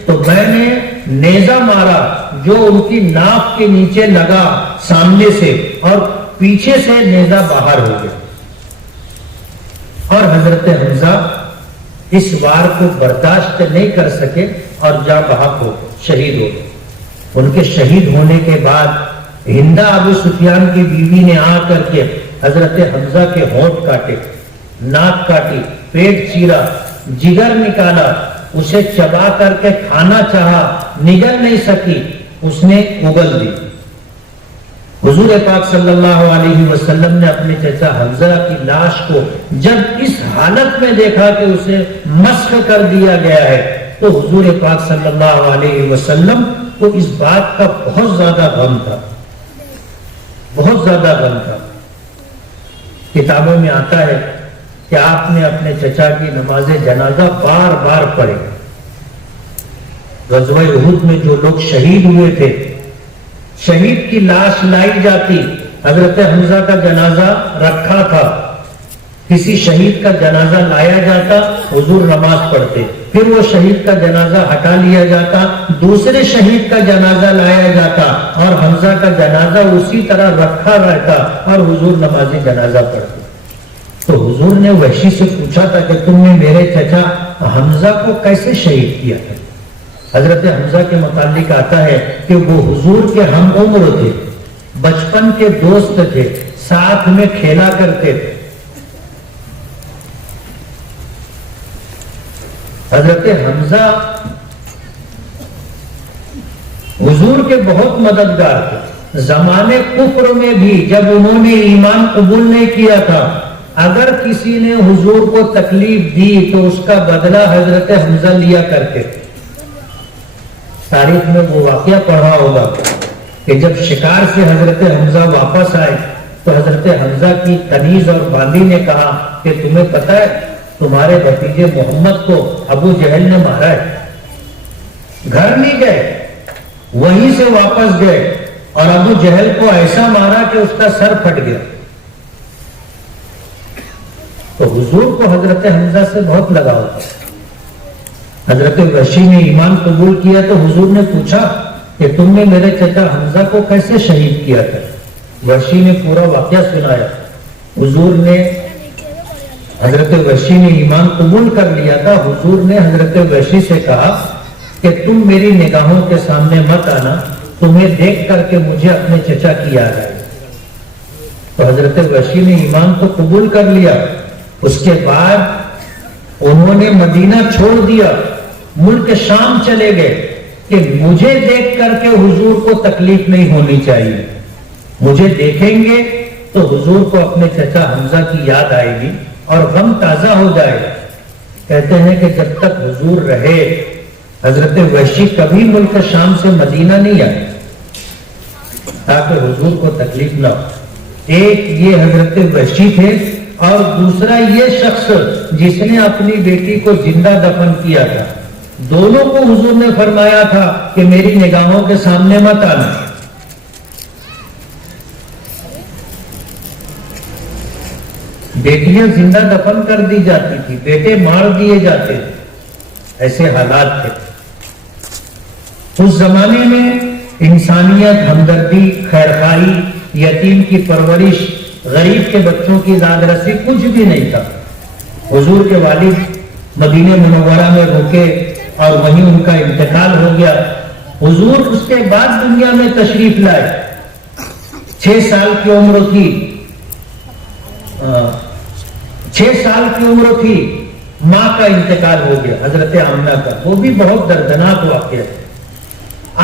تو میں نے نیزہ مارا جو ان کی ناک کے نیچے لگا سامنے سے، اور پیچھے سے نیزہ باہر ہو گیا، اور حضرت حمزہ اس وار کو برداشت نہیں کر سکے اور جاں بحق ہو شہید ہو گئے۔ ان کے شہید ہونے کے بعد ہندا ابو سفیان کی بیوی نے آ کر کے حضرت حمزہ کے ہونٹ کاٹے، ناک کاٹی، پیٹ چیرا، جگر نکالا، اسے چبا کر کے کھانا چاہا، نگل نہیں سکی، اس نے اگل دی۔ حضور پاک صلی اللہ علیہ وسلم نے اپنے چچا حمزہ کی لاش کو جب اس حالت میں دیکھا کہ اسے مسخ کر دیا گیا ہے تو حضور پاک صلی اللہ علیہ وسلم کو اس بات کا بہت زیادہ غم تھا، بہت زیادہ غم تھا۔ کتابوں میں آتا ہے کہ آپ نے اپنے چچا کی نماز جنازہ بار بار پڑھی۔ غزوہ احد میں جو لوگ شہید ہوئے تھے، شہید کی لاش لائی جاتی، حضرت حمزہ کا جنازہ رکھا تھا، کسی شہید کا جنازہ لایا جاتا، حضور نماز پڑھتے، پھر وہ شہید کا جنازہ ہٹا لیا جاتا، دوسرے شہید کا جنازہ لایا جاتا، اور حمزہ کا جنازہ اسی طرح رکھا رہتا اور حضور نماز جنازہ پڑھتے۔ تو حضور نے وحشی سے پوچھا تھا کہ تم نے میرے چچا حمزہ کو کیسے شہید کیا تھا؟ حضرت حمزہ کے متعلق آتا ہے کہ وہ حضور کے ہم عمر تھے، بچپن کے دوست تھے، ساتھ میں کھیلا کرتے تھے۔ حضرت حمزہ حضور کے بہت مددگار تھے، زمانے کفر میں بھی جب انہوں نے ایمان قبول نہیں کیا تھا، اگر کسی نے حضور کو تکلیف دی تو اس کا بدلہ حضرت حمزہ لیا کرتے تھے۔ تاریخ میں وہ واقعہ پڑھا ہوگا کہ جب شکار سے حضرت حمزہ واپس آئے تو حضرت حمزہ کی کنیز اور باندی نے کہا کہ تمہیں پتہ ہے تمہارے بھتیجے محمد کو ابو جہل نے مارا ہے. گھر نہیں گئے, وہیں سے واپس گئے اور ابو جہل کو ایسا مارا کہ اس کا سر پھٹ گیا. تو حضور کو حضرت حمزہ سے بہت لگاؤ تھا. حضرت وحشی نے ایمان قبول کیا تو حضور نے پوچھا کہ تم نے میرے چچا حمزہ کو کیسے شہید کیا تھا؟ وحشی نے پورا واقعہ سنایا. حضور نے حضرت وحشی نے ایمان قبول کر لیا تھا. حضور نے حضرت وحشی سے کہا کہ تم میری نگاہوں کے سامنے مت آنا, تمہیں دیکھ کر کے مجھے اپنے چچا کی یاد آئی. تو حضرت وحشی نے ایمان تو قبول کر لیا. اس کے بعد انہوں نے مدینہ چھوڑ دیا, ملک شام چلے گئے کہ مجھے دیکھ کر کے حضور کو تکلیف نہیں ہونی چاہیے. مجھے دیکھیں گے تو حضور کو اپنے چچا حمزہ کی یاد آئے گی اور غم تازہ ہو جائے گا. کہتے ہیں کہ جب تک حضور رہے حضرت وحشی کبھی ملک شام سے مدینہ نہیں آئے تاکہ حضور کو تکلیف نہ ہو. ایک یہ حضرت وحشی تھے اور دوسرا یہ شخص جس نے اپنی بیٹی کو زندہ دفن کیا تھا. دونوں کو حضور نے فرمایا تھا کہ میری نگاہوں کے سامنے مت آنا. بیٹیاں زندہ دفن کر دی جاتی تھی, بیٹے مار دیے جاتے تھے, ایسے حالات تھے. اس زمانے میں انسانیت, ہمدردی, خیرخواہی, یتیم کی پرورش, غریب کے بچوں کی داد رسی کچھ بھی نہیں تھا. حضور کے والد مدینہ منورہ میں رکے اور وہیں ان کا انتقال ہو گیا. حضور اس کے بعد دنیا میں تشریف لائے. 6 سال کی عمر تھی, 6 سال کی عمر تھی, ماں کا انتقال ہو گیا حضرت آمنہ کا, وہ بھی بہت دردناک واقعہ ہے.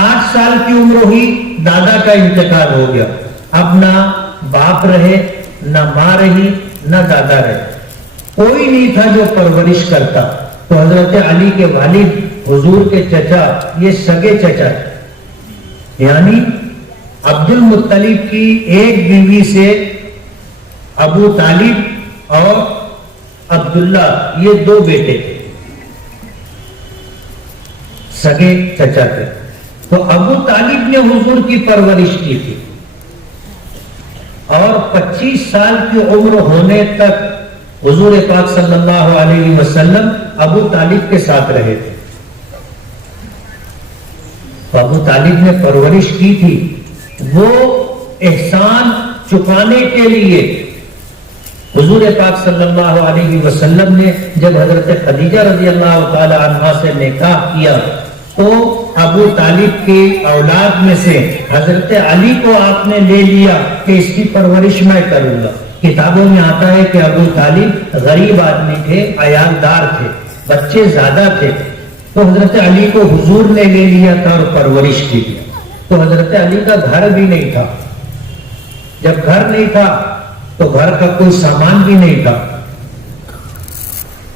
8 سال کی عمر ہوئی, دادا کا انتقال ہو گیا. اب نہ باپ رہے, نہ ماں رہی, نہ دادا رہے, کوئی نہیں تھا جو پرورش کرتا. تو حضرت علی کے والد حضور کے چچا, یہ سگے چچا یعنی عبد المطلب کی ایک بیوی سے ابو طالب اور عبداللہ, یہ 2 بیٹے تھے, سگے چچا تھے. تو ابو طالب نے حضور کی پرورش کی تھی اور 25 سال کی عمر ہونے تک حضور پاک صلی اللہ علیہ وسلم ابو طالب کے ساتھ رہے تھے. ابو طالب نے پرورش کی تھی. وہ احسان چکانے کے لیے حضور پاک صلی اللہ علیہ وسلم نے جب حضرت خدیجہ رضی اللہ تعالی عنہا سے نکاح کیا تو ابو طالب کی اولاد میں سے حضرت علی کو آپ نے لے لیا کہ اس کی پرورش میں کروں گا. کتابوں میں آتا ہے کہ ابو طالب غریب آدمی تھے, عیالدار تھے, بچے زیادہ تھے, تو حضرت علی کو حضور نے لے لیا تھا اور پرورش کی. تو حضرت علی کا گھر بھی نہیں تھا. جب گھر نہیں تھا تو گھر کا کوئی سامان بھی نہیں تھا.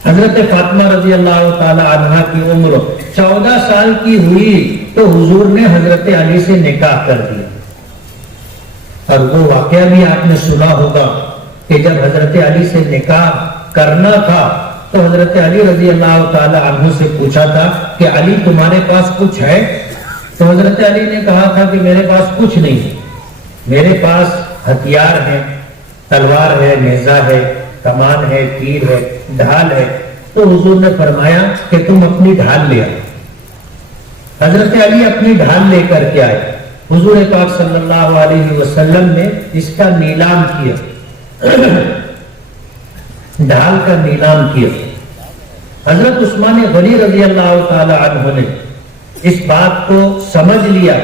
حضرت فاطمہ رضی اللہ تعالی عنہا کی عمر 14 سال کی ہوئی تو حضور نے حضرت علی سے نکاح کر دیا. اور وہ واقعہ بھی آپ نے سنا ہوگا کہ جب حضرت علی سے نکاح کرنا تھا تو حضرت علی رضی اللہ تعالی عنہ سے پوچھا تھا کہ علی تمہارے پاس کچھ ہے؟ تو حضرت علی نے کہا تھا کہ میرے پاس کچھ نہیں, میرے پاس ہتھیار ہے, تلوار ہے, نیزہ ہے, کمان ہے, تیر ہے, ڈھال ہے. تو حضور نے فرمایا کہ تم اپنی ڈھال لے آؤ. حضرت علی اپنی ڈھال لے کر کے آئے. حضور پاک صلی اللہ علیہ وسلم نے اس کا نیلام کیا, ڈھال کا نیلام کیا. حضرت عثمان غنی رضی اللہ تعالی عنہ نے اس بات کو سمجھ لیا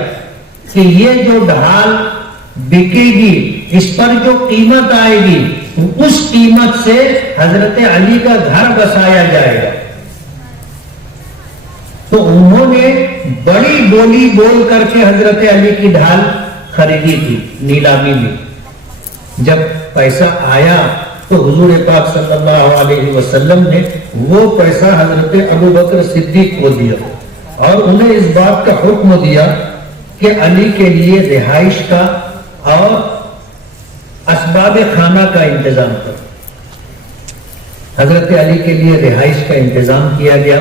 کہ یہ جو ڈھال بکے گی, اس پر جو قیمت آئے گی, اس قیمت سے حضرت علی کا گھر بسایا جائے گا. تو انہوں نے بڑی بولی بول کر کے حضرت علی کی ڈھال خریدی تھی نیلامی میں. جب پیسہ آیا تو حضور پاک صلی اللہ علیہ وسلم نے وہ پیسہ حضرت ابو بکر صدیق کو دیا اور انہیں اس بات کا حکم دیا کہ علی کے لیے رہائش کا اور اسباب خانہ کا انتظام کرو۔ حضرت علی کے لیے رہائش کا انتظام کیا گیا،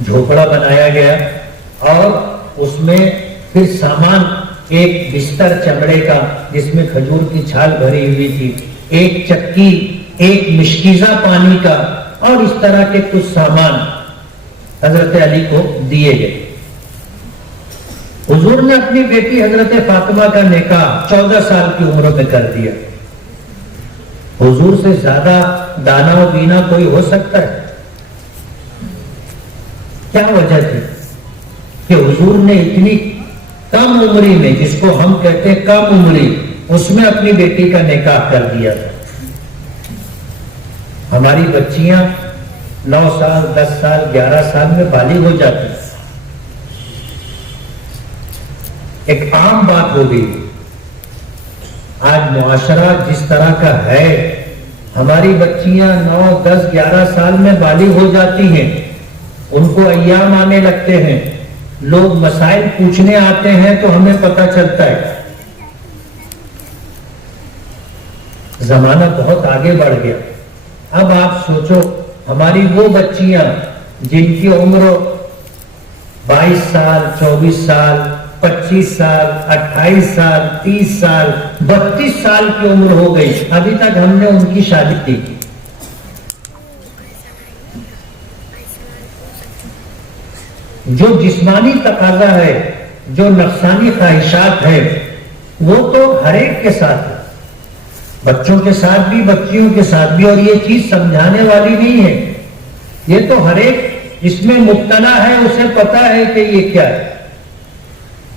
جھوپڑا بنایا گیا، اور اس میں پھر سامان، ایک بستر چمڑے کا جس میں کھجور کی چھال بھری ہوئی تھی، ایک چکی، ایک مشکیزہ پانی کا، اور اس طرح کے کچھ سامان حضرت علی کو دیے گئے۔ حضور نے اپنی بیٹی حضرت فاطمہ کا نکاح 14 سال کی عمر میں کر دیا۔ حضور سے زیادہ دانا و بینا کوئی ہو سکتا ہے؟ کیا وجہ تھی کہ حضور نے اتنی کم عمری میں، جس کو ہم کہتے ہیں کم عمری، اس میں اپنی بیٹی کا نکاح کر دیا تھا؟ ہماری بچیاں 9 سال، 10 سال، 11 سال میں بالغ ہو جاتی ہیں، ایک عام بات ہو گئی۔ آج معاشرہ جس طرح کا ہے، ہماری بچیاں 9، 10، 11 سال میں بالغ ہو جاتی ہیں، ان کو ایام آنے لگتے ہیں، لوگ مسائل پوچھنے آتے ہیں تو ہمیں پتہ چلتا ہے۔ زمانہ بہت آگے بڑھ گیا۔ اب آپ سوچو، ہماری وہ بچیاں جن کی عمر 22 سال، 24 سال، 25 سال، 28 سال، 30 سال، 32 سال کی عمر ہو گئی، ابھی تک ہم نے ان کی شادی کی۔ جو جسمانی تقاضا ہے، جو نفسانی خواہشات ہے، وہ تو ہر ایک کے ساتھ ہے، بچوں کے ساتھ بھی، بچیوں کے ساتھ بھی، اور یہ چیز سمجھانے والی نہیں ہے، یہ تو ہر ایک اس میں مبتلا ہے، اسے پتا ہے کہ یہ کیا ہے۔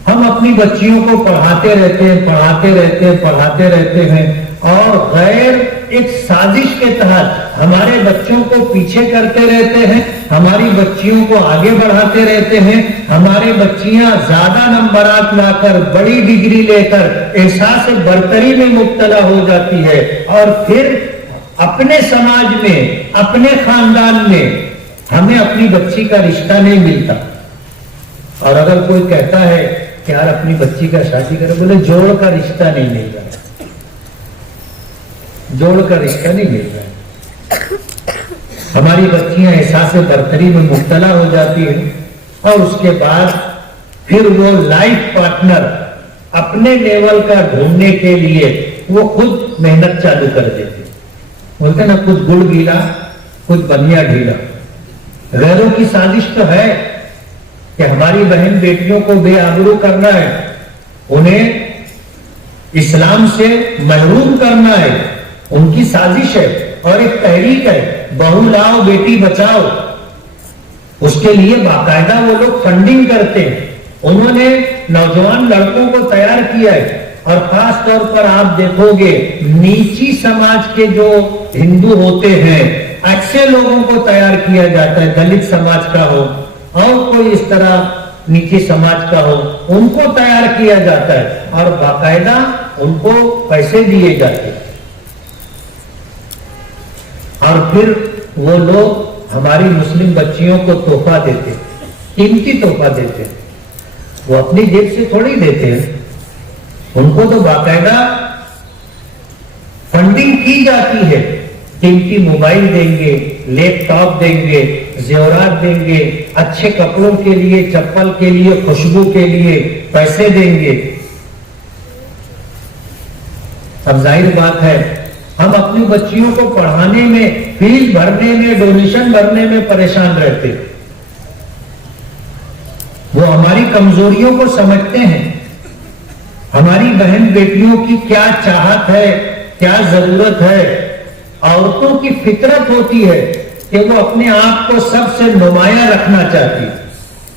ہم اپنی بچیوں کو پڑھاتے رہتے ہیں، پڑھاتے رہتے ہیں، پڑھاتے رہتے ہیں، اور غیر ایک سازش کے تحت ہمارے بچوں کو پیچھے کرتے رہتے ہیں، ہماری بچیوں کو آگے بڑھاتے رہتے ہیں، ہمارے بچیاں زیادہ نمبرات لا کر، بڑی ڈگری لے کر احساس برتری میں مبتلا ہو جاتی ہے، اور پھر اپنے سماج میں، اپنے خاندان میں ہمیں اپنی بچی کا رشتہ نہیں ملتا۔ اور اگر کوئی کہتا ہے کہ یار اپنی بچی کا شادی کرے، بولے جوڑ کا رشتہ نہیں مل رہا، جوڑ کا رشتہ نہیں مل رہا۔ ہماری بچیاں احساس برتری میں مبتلا ہو جاتی ہیں، اور اس کے بعد پھر وہ لائف پارٹنر اپنے لیول کا ڈھونڈنے کے لیے وہ خود محنت چالو کر دیتے، بولتے نا کچھ گڑ گیلا کچھ بنیا ڈھیلا۔ غیروں کی سازش تو ہے کہ ہماری بہن بیٹیوں کو بے آبرو کرنا ہے، انہیں اسلام سے محروم کرنا ہے، ان کی سازش ہے، اور ایک تحریک ہے، بہو لاؤ بیٹی بچاؤ۔ اس کے لیے باقاعدہ وہ لوگ فنڈنگ کرتے ہیں، انہوں نے نوجوان لڑکوں کو تیار کیا ہے، اور خاص طور پر آپ دیکھو گے نیچی سماج کے جو ہندو ہوتے ہیں، ایسے لوگوں کو تیار کیا جاتا ہے، دلت سماج کا ہو اور کوئی اس طرح نیچی سماج کا ہو، ان کو تیار کیا جاتا ہے، اور باقاعدہ ان کو پیسے دیے جاتے ہیں، اور پھر وہ لوگ ہماری مسلم بچیوں کو تحفہ دیتے، قیمتی تحفہ دیتے، وہ اپنی جیب سے تھوڑی دیتے ہیں، ان کو تو باقاعدہ فنڈنگ کی جاتی ہے، قیمتی موبائل دیں گے، لیپ ٹاپ دیں گے، زیورات دیں گے، اچھے کپڑوں کے لیے، چپل کے لیے، خوشبو کے لیے پیسے دیں گے۔ اب ظاہر بات ہے ہم اپنی بچیوں کو پڑھانے میں، فیس بھرنے میں، ڈونیشن بھرنے میں پریشان رہتے، وہ ہماری کمزوریوں کو سمجھتے ہیں، ہماری بہن بیٹیوں کی کیا چاہت ہے، کیا ضرورت ہے۔ عورتوں کی فطرت ہوتی ہے کہ وہ اپنے آپ کو سب سے نمایاں رکھنا چاہتی ہے،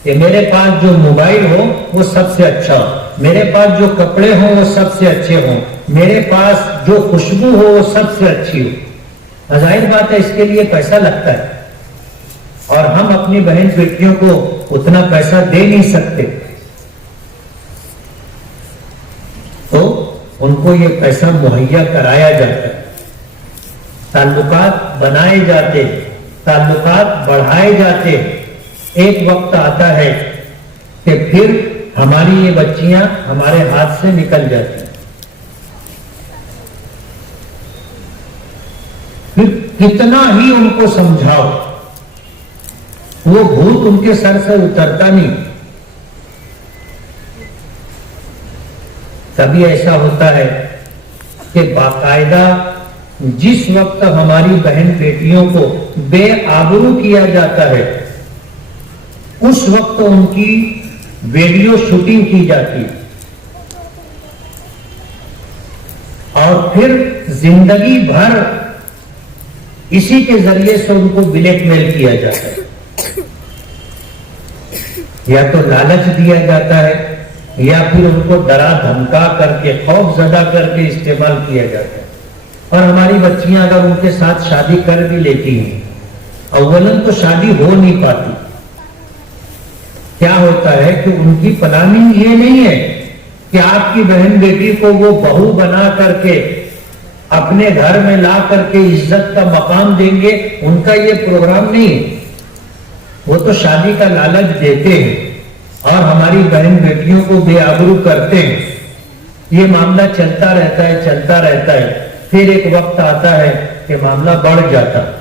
کہ میرے پاس جو موبائل ہو وہ سب سے اچھا ہو، میرے پاس جو کپڑے ہوں وہ سب سے اچھے ہوں، میرے پاس جو خوشبو ہو وہ سب سے اچھی ہو۔ ظاہر بات ہے اس کے لیے پیسہ لگتا ہے، اور ہم اپنی بہن بیٹیوں کو اتنا پیسہ دے نہیں سکتے، تو ان کو یہ پیسہ مہیا کرایا جاتا ہے، تعلقات بنائے جاتے، تعلقات بڑھائے جاتے۔ ایک وقت آتا ہے کہ پھر ہماری یہ بچیاں ہمارے ہاتھ سے نکل جاتی ہیں. پھر کتنا ہی ان کو سمجھاؤ وہ بھوت ان کے سر سے اترتا نہیں. کبھی ایسا ہوتا ہے کہ باقاعدہ جس وقت ہماری بہن بیٹیوں کو بے آبرو کیا جاتا ہے اس وقت ان کی ویڈیو شوٹنگ کی جاتی ہے اور پھر زندگی بھر اسی کے ذریعے سے ان کو بلیک میل کیا جاتا ہے. یا تو لالچ دیا جاتا ہے یا پھر ان کو ڈرا دھمکا کر کے خوف زدہ کر کے استعمال کیا جاتا ہے. اور ہماری بچیاں اگر ان کے ساتھ شادی کر بھی لیتی ہیں اولاً تو شادی ہو نہیں پاتی. کیا ہوتا ہے کہ ان کی پلاننگ یہ نہیں ہے کہ آپ کی بہن بیٹی کو وہ بہو بنا کر کے اپنے گھر میں لا کر کے عزت کا مقام دیں گے. ان کا یہ پروگرام نہیں ہے. وہ تو شادی کا لالچ دیتے ہیں اور ہماری بہن بیٹیوں کو بے آبرو کرتے ہیں. یہ معاملہ چلتا رہتا ہے چلتا رہتا ہے. پھر ایک وقت آتا ہے کہ معاملہ بڑھ جاتا ہے.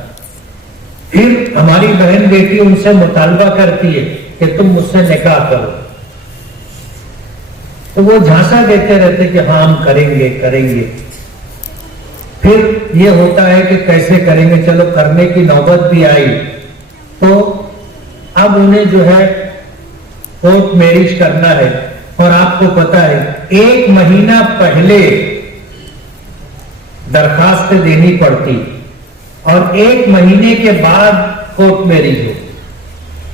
پھر ہماری بہن بیٹی ان سے مطالبہ کرتی ہے کہ تم مجھ سے نکاح کرو. تو وہ جھانسا دیتے رہتے کہ ہاں ہم کریں گے کریں گے. پھر یہ ہوتا ہے کہ کیسے کریں گے, چلو کرنے کی نوبت بھی آئی تو اب انہیں جو ہے کورٹ میرج کرنا ہے. اور آپ کو پتا ہے 1 مہینہ پہلے درخواست دینی پڑتی اور 1 مہینے کے بعد کورٹ میرج ہو.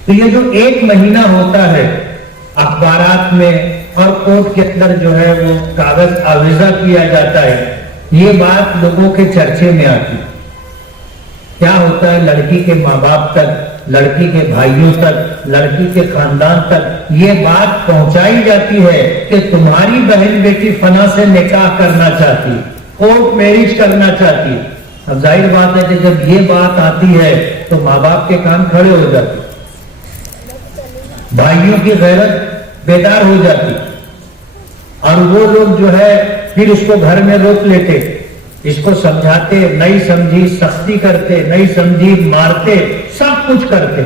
تو یہ جو 1 مہینہ ہوتا ہے اخبارات میں اور کورٹ کے اندر جو ہے وہ کاغذ آویزہ کیا جاتا ہے, یہ بات لوگوں کے چرچے میں آتی. کیا ہوتا ہے لڑکی کے ماں باپ تک, لڑکی کے بھائیوں تک, لڑکی کے خاندان تک یہ بات پہنچائی جاتی ہے کہ تمہاری بہن بیٹی فلاں سے نکاح کرنا چاہتی, کورٹ میرج کرنا چاہتی. اب ظاہر بات ہے کہ جب یہ بات آتی ہے تو ماں باپ کے کان کھڑے ہو جاتے, بھائیوں کی غیرت بیدار ہو جاتی اور وہ لوگ جو ہے پھر اس کو گھر میں روک لیتے, اس کو سمجھاتے, نہیں سمجھی سختی کرتے, نہیں سمجھی مارتے, سب کچھ کرتے,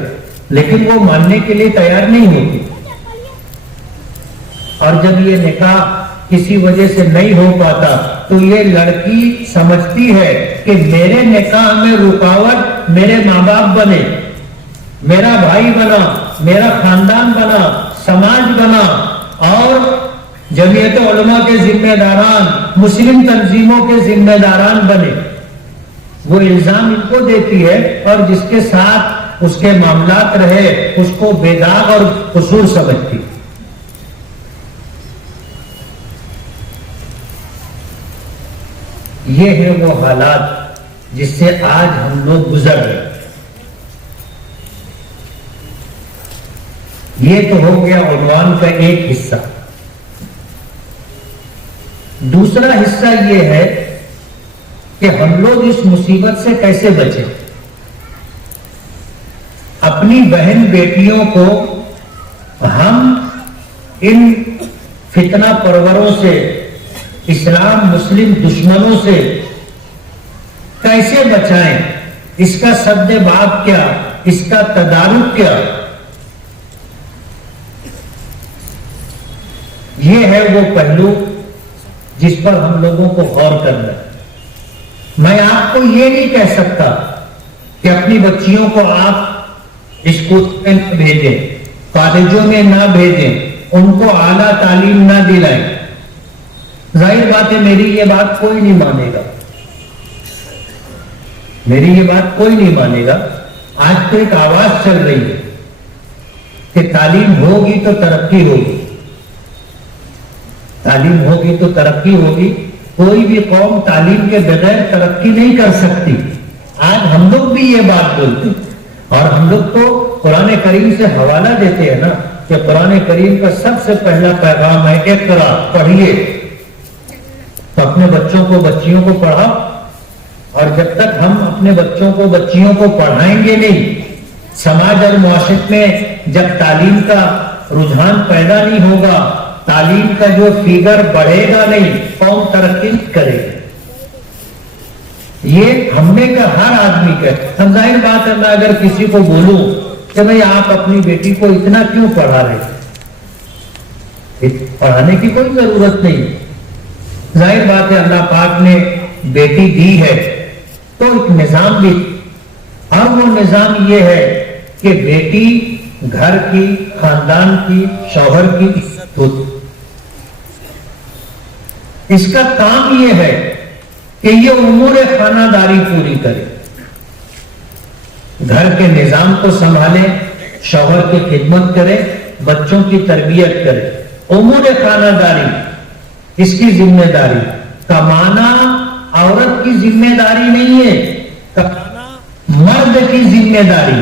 لیکن وہ ماننے کے لیے تیار نہیں ہوتی. اور جب یہ نکاح کسی وجہ سے نہیں ہو پاتا تو یہ لڑکی سمجھتی ہے کہ میرے نکاح میں رکاوٹ میرے ماں باپ بنے, میرا بھائی بنا, میرا خاندان بنا, سماج بنا اور جمعیت علماء کے ذمہ داران, مسلم تنظیموں کے ذمہ داران بنے. وہ الزام ان کو دیتی ہے اور جس کے ساتھ اس کے معاملات رہے اس کو بیداغ اور قصور سمجھتی. یہ ہے وہ حالات جس سے آج ہم لوگ گزر رہے. یہ تو ہو گیا عنوان کا ایک حصہ. دوسرا حصہ یہ ہے کہ ہم لوگ اس مصیبت سے کیسے بچیں. اپنی بہن بیٹیوں کو ہم ان فتنہ پروروں سے, اسلام مسلم دشمنوں سے کیسے بچائیں, اس کا سد باب کیا, اس کا تدارک کیا. یہ ہے وہ پہلو جس پر ہم لوگوں کو غور کرنا ہے. میں آپ کو یہ نہیں کہہ سکتا کہ اپنی بچیوں کو آپ اسکول میں نہ بھیجیں, کالجوں میں نہ بھیجیں, ان کو اعلیٰ تعلیم نہ دلائیں. ظاہر بات ہے میری یہ بات کوئی نہیں مانے گا, میری یہ بات کوئی نہیں مانے گا. آج تو ایک آواز چل رہی ہے کہ تعلیم ہوگی تو ترقی ہوگی, تعلیم ہوگی تو ترقی ہوگی. کوئی بھی قوم تعلیم کے بغیر ترقی نہیں کر سکتی. آج ہم لوگ بھی یہ بات بولتے اور ہم لوگ تو قرآن کریم سے حوالہ دیتے ہیں نا کہ قرآن کریم کا سب سے پہلا پیغام ہے اقرا, پڑھیے. تو اپنے بچوں کو بچیوں کو پڑھاؤ, اور جب تک ہم اپنے بچوں کو بچیوں کو پڑھائیں گے نہیں, سماج اور معاشرت میں جب تعلیم کا رجحان پیدا نہیں ہوگا، تعلیم کا جو فگر بڑھے گا نہیں، قوم ترقی کرے گا۔ یہ ہم نے کا ہر آدمی کا، ہم ظاہر بات ہے میں اگر کسی کو بولوں کہ بھئی آپ اپنی بیٹی کو اتنا کیوں پڑھا رہے ہیں، پڑھانے کی کوئی ضرورت نہیں، ظاہر بات ہے اللہ پاک نے بیٹی دی ہے تو ایک نظام بھی، اور وہ نظام یہ ہے کہ بیٹی گھر کی، خاندان کی، شوہر کی عزت ہوتی، اس کا کام یہ ہے کہ یہ امور خانہ داری پوری کرے، گھر کے نظام کو سنبھالے، شوہر کی خدمت کرے، بچوں کی تربیت کرے، امور خانہ داری اس کی ذمہ داری۔ کمانا عورت کی ذمہ داری نہیں ہے، کمانا مرد کی ذمہ داری۔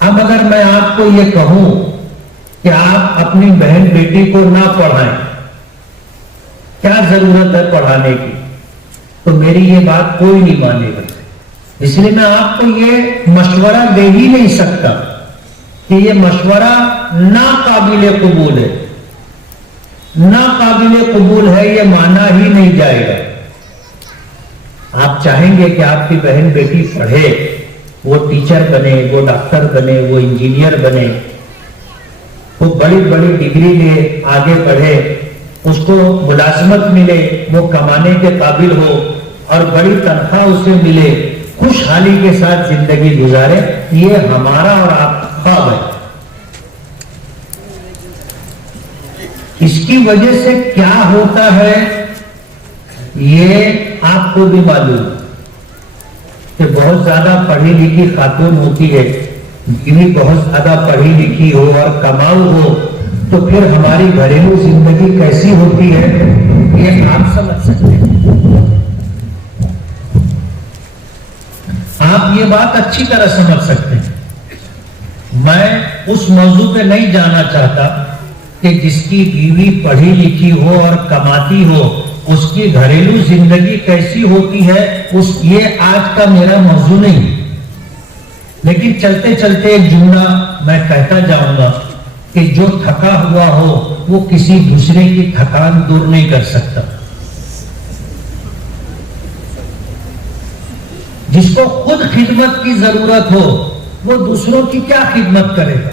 اب اگر میں آپ کو یہ کہوں کہ آپ اپنی بہن بیٹی کو نہ پڑھائیں، کیا ضرورت ہے پڑھانے کی، تو میری یہ بات کوئی نہیں مانے گا، اس لیے میں آپ کو یہ مشورہ دے ہی نہیں سکتا کہ یہ مشورہ ناقابل قبول ہے، ناقابل قبول ہے، یہ مانا ہی نہیں جائے گا۔ آپ چاہیں گے کہ آپ کی بہن بیٹی پڑھے، وہ ٹیچر بنے، وہ ڈاکٹر بنے، وہ انجینئر بنے، وہ بڑی بڑی ڈگری لے، آگے بڑھے، اس کو ملازمت ملے، وہ کمانے کے قابل ہو اور بڑی تنخواہ اسے ملے، خوشحالی کے ساتھ زندگی گزارے، یہ ہمارا اور آپ کا خواب ہے۔ اس کی وجہ سے کیا ہوتا ہے یہ آپ کو بھی معلوم کہ بہت زیادہ پڑھی لکھی خاتون ہوتی ہے، بیوی بہت زیادہ پڑھی لکھی ہو اور کماؤ ہو تو پھر ہماری گھریلو زندگی کیسی ہوتی ہے یہ آپ سمجھ سکتے ہیں۔ آپ یہ بات اچھی طرح سمجھ سکتے ہیں۔ میں اس موضوع پہ نہیں جانا چاہتا کہ جس کی بیوی پڑھی لکھی ہو اور کماتی ہو اس کی گھریلو زندگی کیسی ہوتی ہے، یہ آج کا میرا موضوع نہیں، لیکن چلتے چلتے ایک جملہ میں کہتا جاؤں گا کہ جو تھکا ہوا ہو وہ کسی دوسرے کی تھکان دور نہیں کر سکتا، جس کو خود خدمت کی ضرورت ہو وہ دوسروں کی کیا خدمت کرے گا۔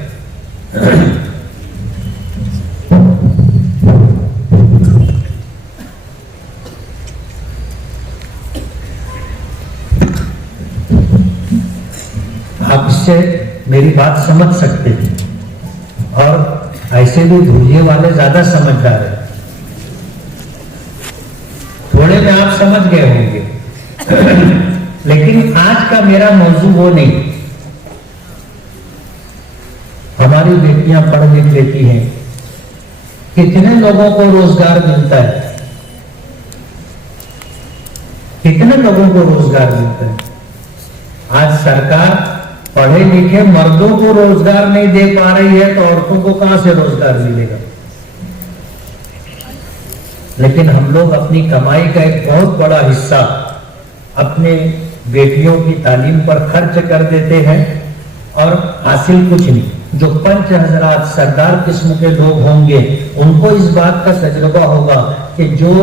آپ اس سے میری بات سمجھ سکتے ہیں، اور ایسے بھی دھوجے والے زیادہ سمجھدار ہیں، تھوڑے میں آپ سمجھ گئے ہوں گے، لیکن آج کا میرا موضوع وہ نہیں۔ ہماری بیٹیاں پڑھ لکھ لیتی ہیں، کتنے لوگوں کو روزگار ملتا ہے، کتنے لوگوں کو روزگار ملتا ہے۔ آج سرکار پڑھے لکھے مردوں کو روزگار نہیں دے پا رہی ہے تو عورتوں کو کہاں سے روزگار ملے گا۔ لیکن ہم لوگ اپنی کمائی کا ایک بہت بڑا حصہ اپنے بیٹیوں کی تعلیم پر خرچ کر دیتے ہیں اور حاصل کچھ نہیں۔ جو پنچ حضرات سردار قسم کے لوگ ہوں گے ان کو اس بات کا تجربہ ہوگا کہ جو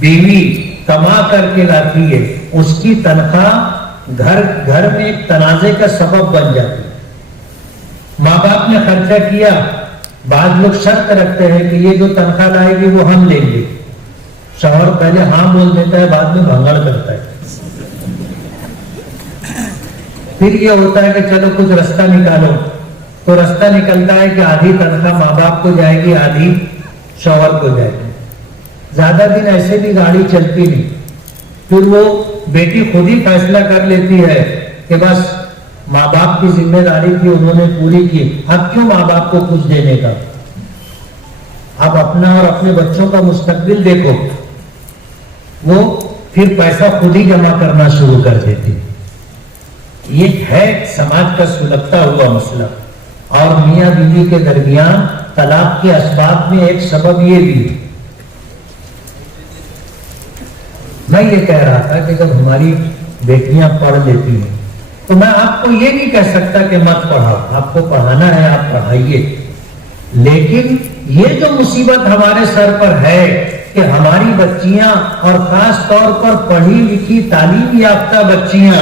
بیوی کما کر کے لاتی ہے اس کی تنخواہ گھر میں ایک تنازع کا سبب بن جاتی ہے۔ ماں باپ نے خرچہ کیا، بعض لوگ شرط رکھتے ہیں کہ یہ جو تنخواہ لائے گی وہ ہم لیں گے، شوہر پہلے ہاں بول دیتا ہے بعد میں بھنگڑ کرتا ہے، پھر یہ ہوتا ہے کہ چلو کچھ رستہ نکالو، تو رستہ نکلتا ہے کہ آدھی تنخواہ ماں باپ کو جائے گی، آدھی شوہر کو جائے گی۔ زیادہ دن ایسے بھی گاڑی چلتی نہیں، پھر وہ بیٹی خود ہی فیصلہ کر لیتی ہے کہ بس ماں باپ کی ذمہ داری تھی انہوں نے پوری کی، اب کیوں ماں باپ کو کچھ دینے کا، اب اپنا اور اپنے بچوں کا مستقبل دیکھو۔ وہ پھر پیسہ خود ہی جمع کرنا شروع کر دیتی۔ یہ ہے سماج کا سلگتا ہوا مسئلہ، اور میاں بیوی کے درمیان طلاق کے اسباب میں ایک سبب یہ بھی ہے۔ میں یہ کہہ رہا تھا کہ جب ہماری بیٹیاں پڑھ لیتی ہیں تو میں آپ کو یہ نہیں کہہ سکتا کہ مت پڑھاؤ، آپ کو پڑھانا ہے آپ پڑھائیے، لیکن یہ جو مصیبت ہمارے سر پر ہے کہ ہماری بچیاں اور خاص طور پر پڑھی لکھی تعلیم یافتہ بچیاں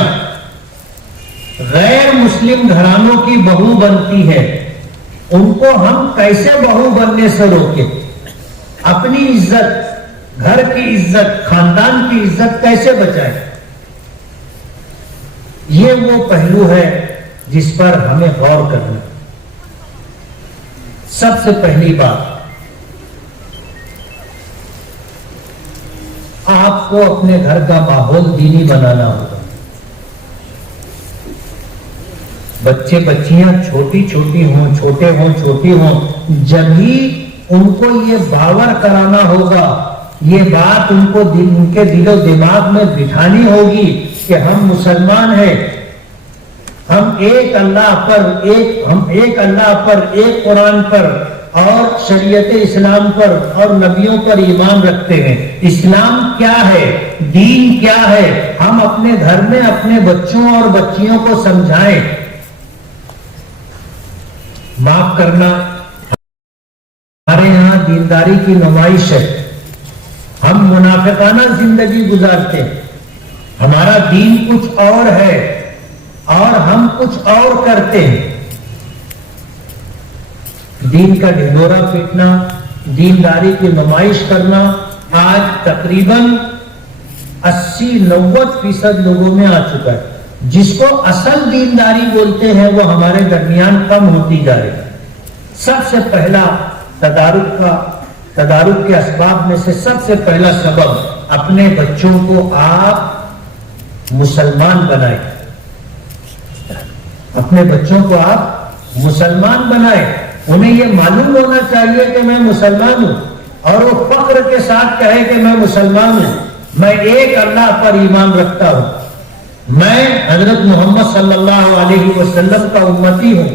غیر مسلم گھرانوں کی بہو بنتی ہے، ان کو ہم کیسے بہو بننے سے روکیں؟ اپنی عزت، گھر کی عزت، خاندان کی عزت کیسے بچائیں؟ یہ وہ پہلو ہے جس پر ہمیں غور کرنا۔ سب سے پہلی بات، آپ کو اپنے گھر کا ماحول دینی بنانا ہوگا۔ بچے بچیاں چھوٹی چھوٹی ہوں، چھوٹے ہوں، چھوٹی ہوں، جب ہی ان کو یہ باور کرانا ہوگا، یہ بات ان کو ان کے دل و دماغ میں بٹھانی ہوگی کہ ہم مسلمان ہیں، ہم ایک اللہ پر، ایک قرآن پر اور شریعت اسلام پر اور نبیوں پر ایمان رکھتے ہیں۔ اسلام کیا ہے، دین کیا ہے، ہم اپنے گھر میں اپنے بچوں اور بچیوں کو سمجھائیں۔ معاف کرنا، ہمارے یہاں دینداری کی نمائش ہے، ہم منافقانہ زندگی گزارتے ہیں، ہمارا دین کچھ اور ہے اور ہم کچھ اور کرتے ہیں۔ دین کا ڈھنڈورا پیٹنا، دینداری کی نمائش کرنا آج تقریباً 80-90% لوگوں میں آ چکا ہے۔ جس کو اصل دینداری بولتے ہیں وہ ہمارے درمیان کم ہوتی جا رہی ہے۔ سب سے پہلا تدارک کے اسباب میں سے سب سے پہلا سبب، اپنے بچوں کو آپ مسلمان بنائیں، اپنے بچوں کو آپ مسلمان بنائیں۔ انہیں یہ معلوم ہونا چاہیے کہ میں مسلمان ہوں، اور وہ فخر کے ساتھ کہے کہ میں مسلمان ہوں، میں ایک اللہ پر ایمان رکھتا ہوں، میں حضرت محمد صلی اللہ علیہ وسلم کا امتی ہوں۔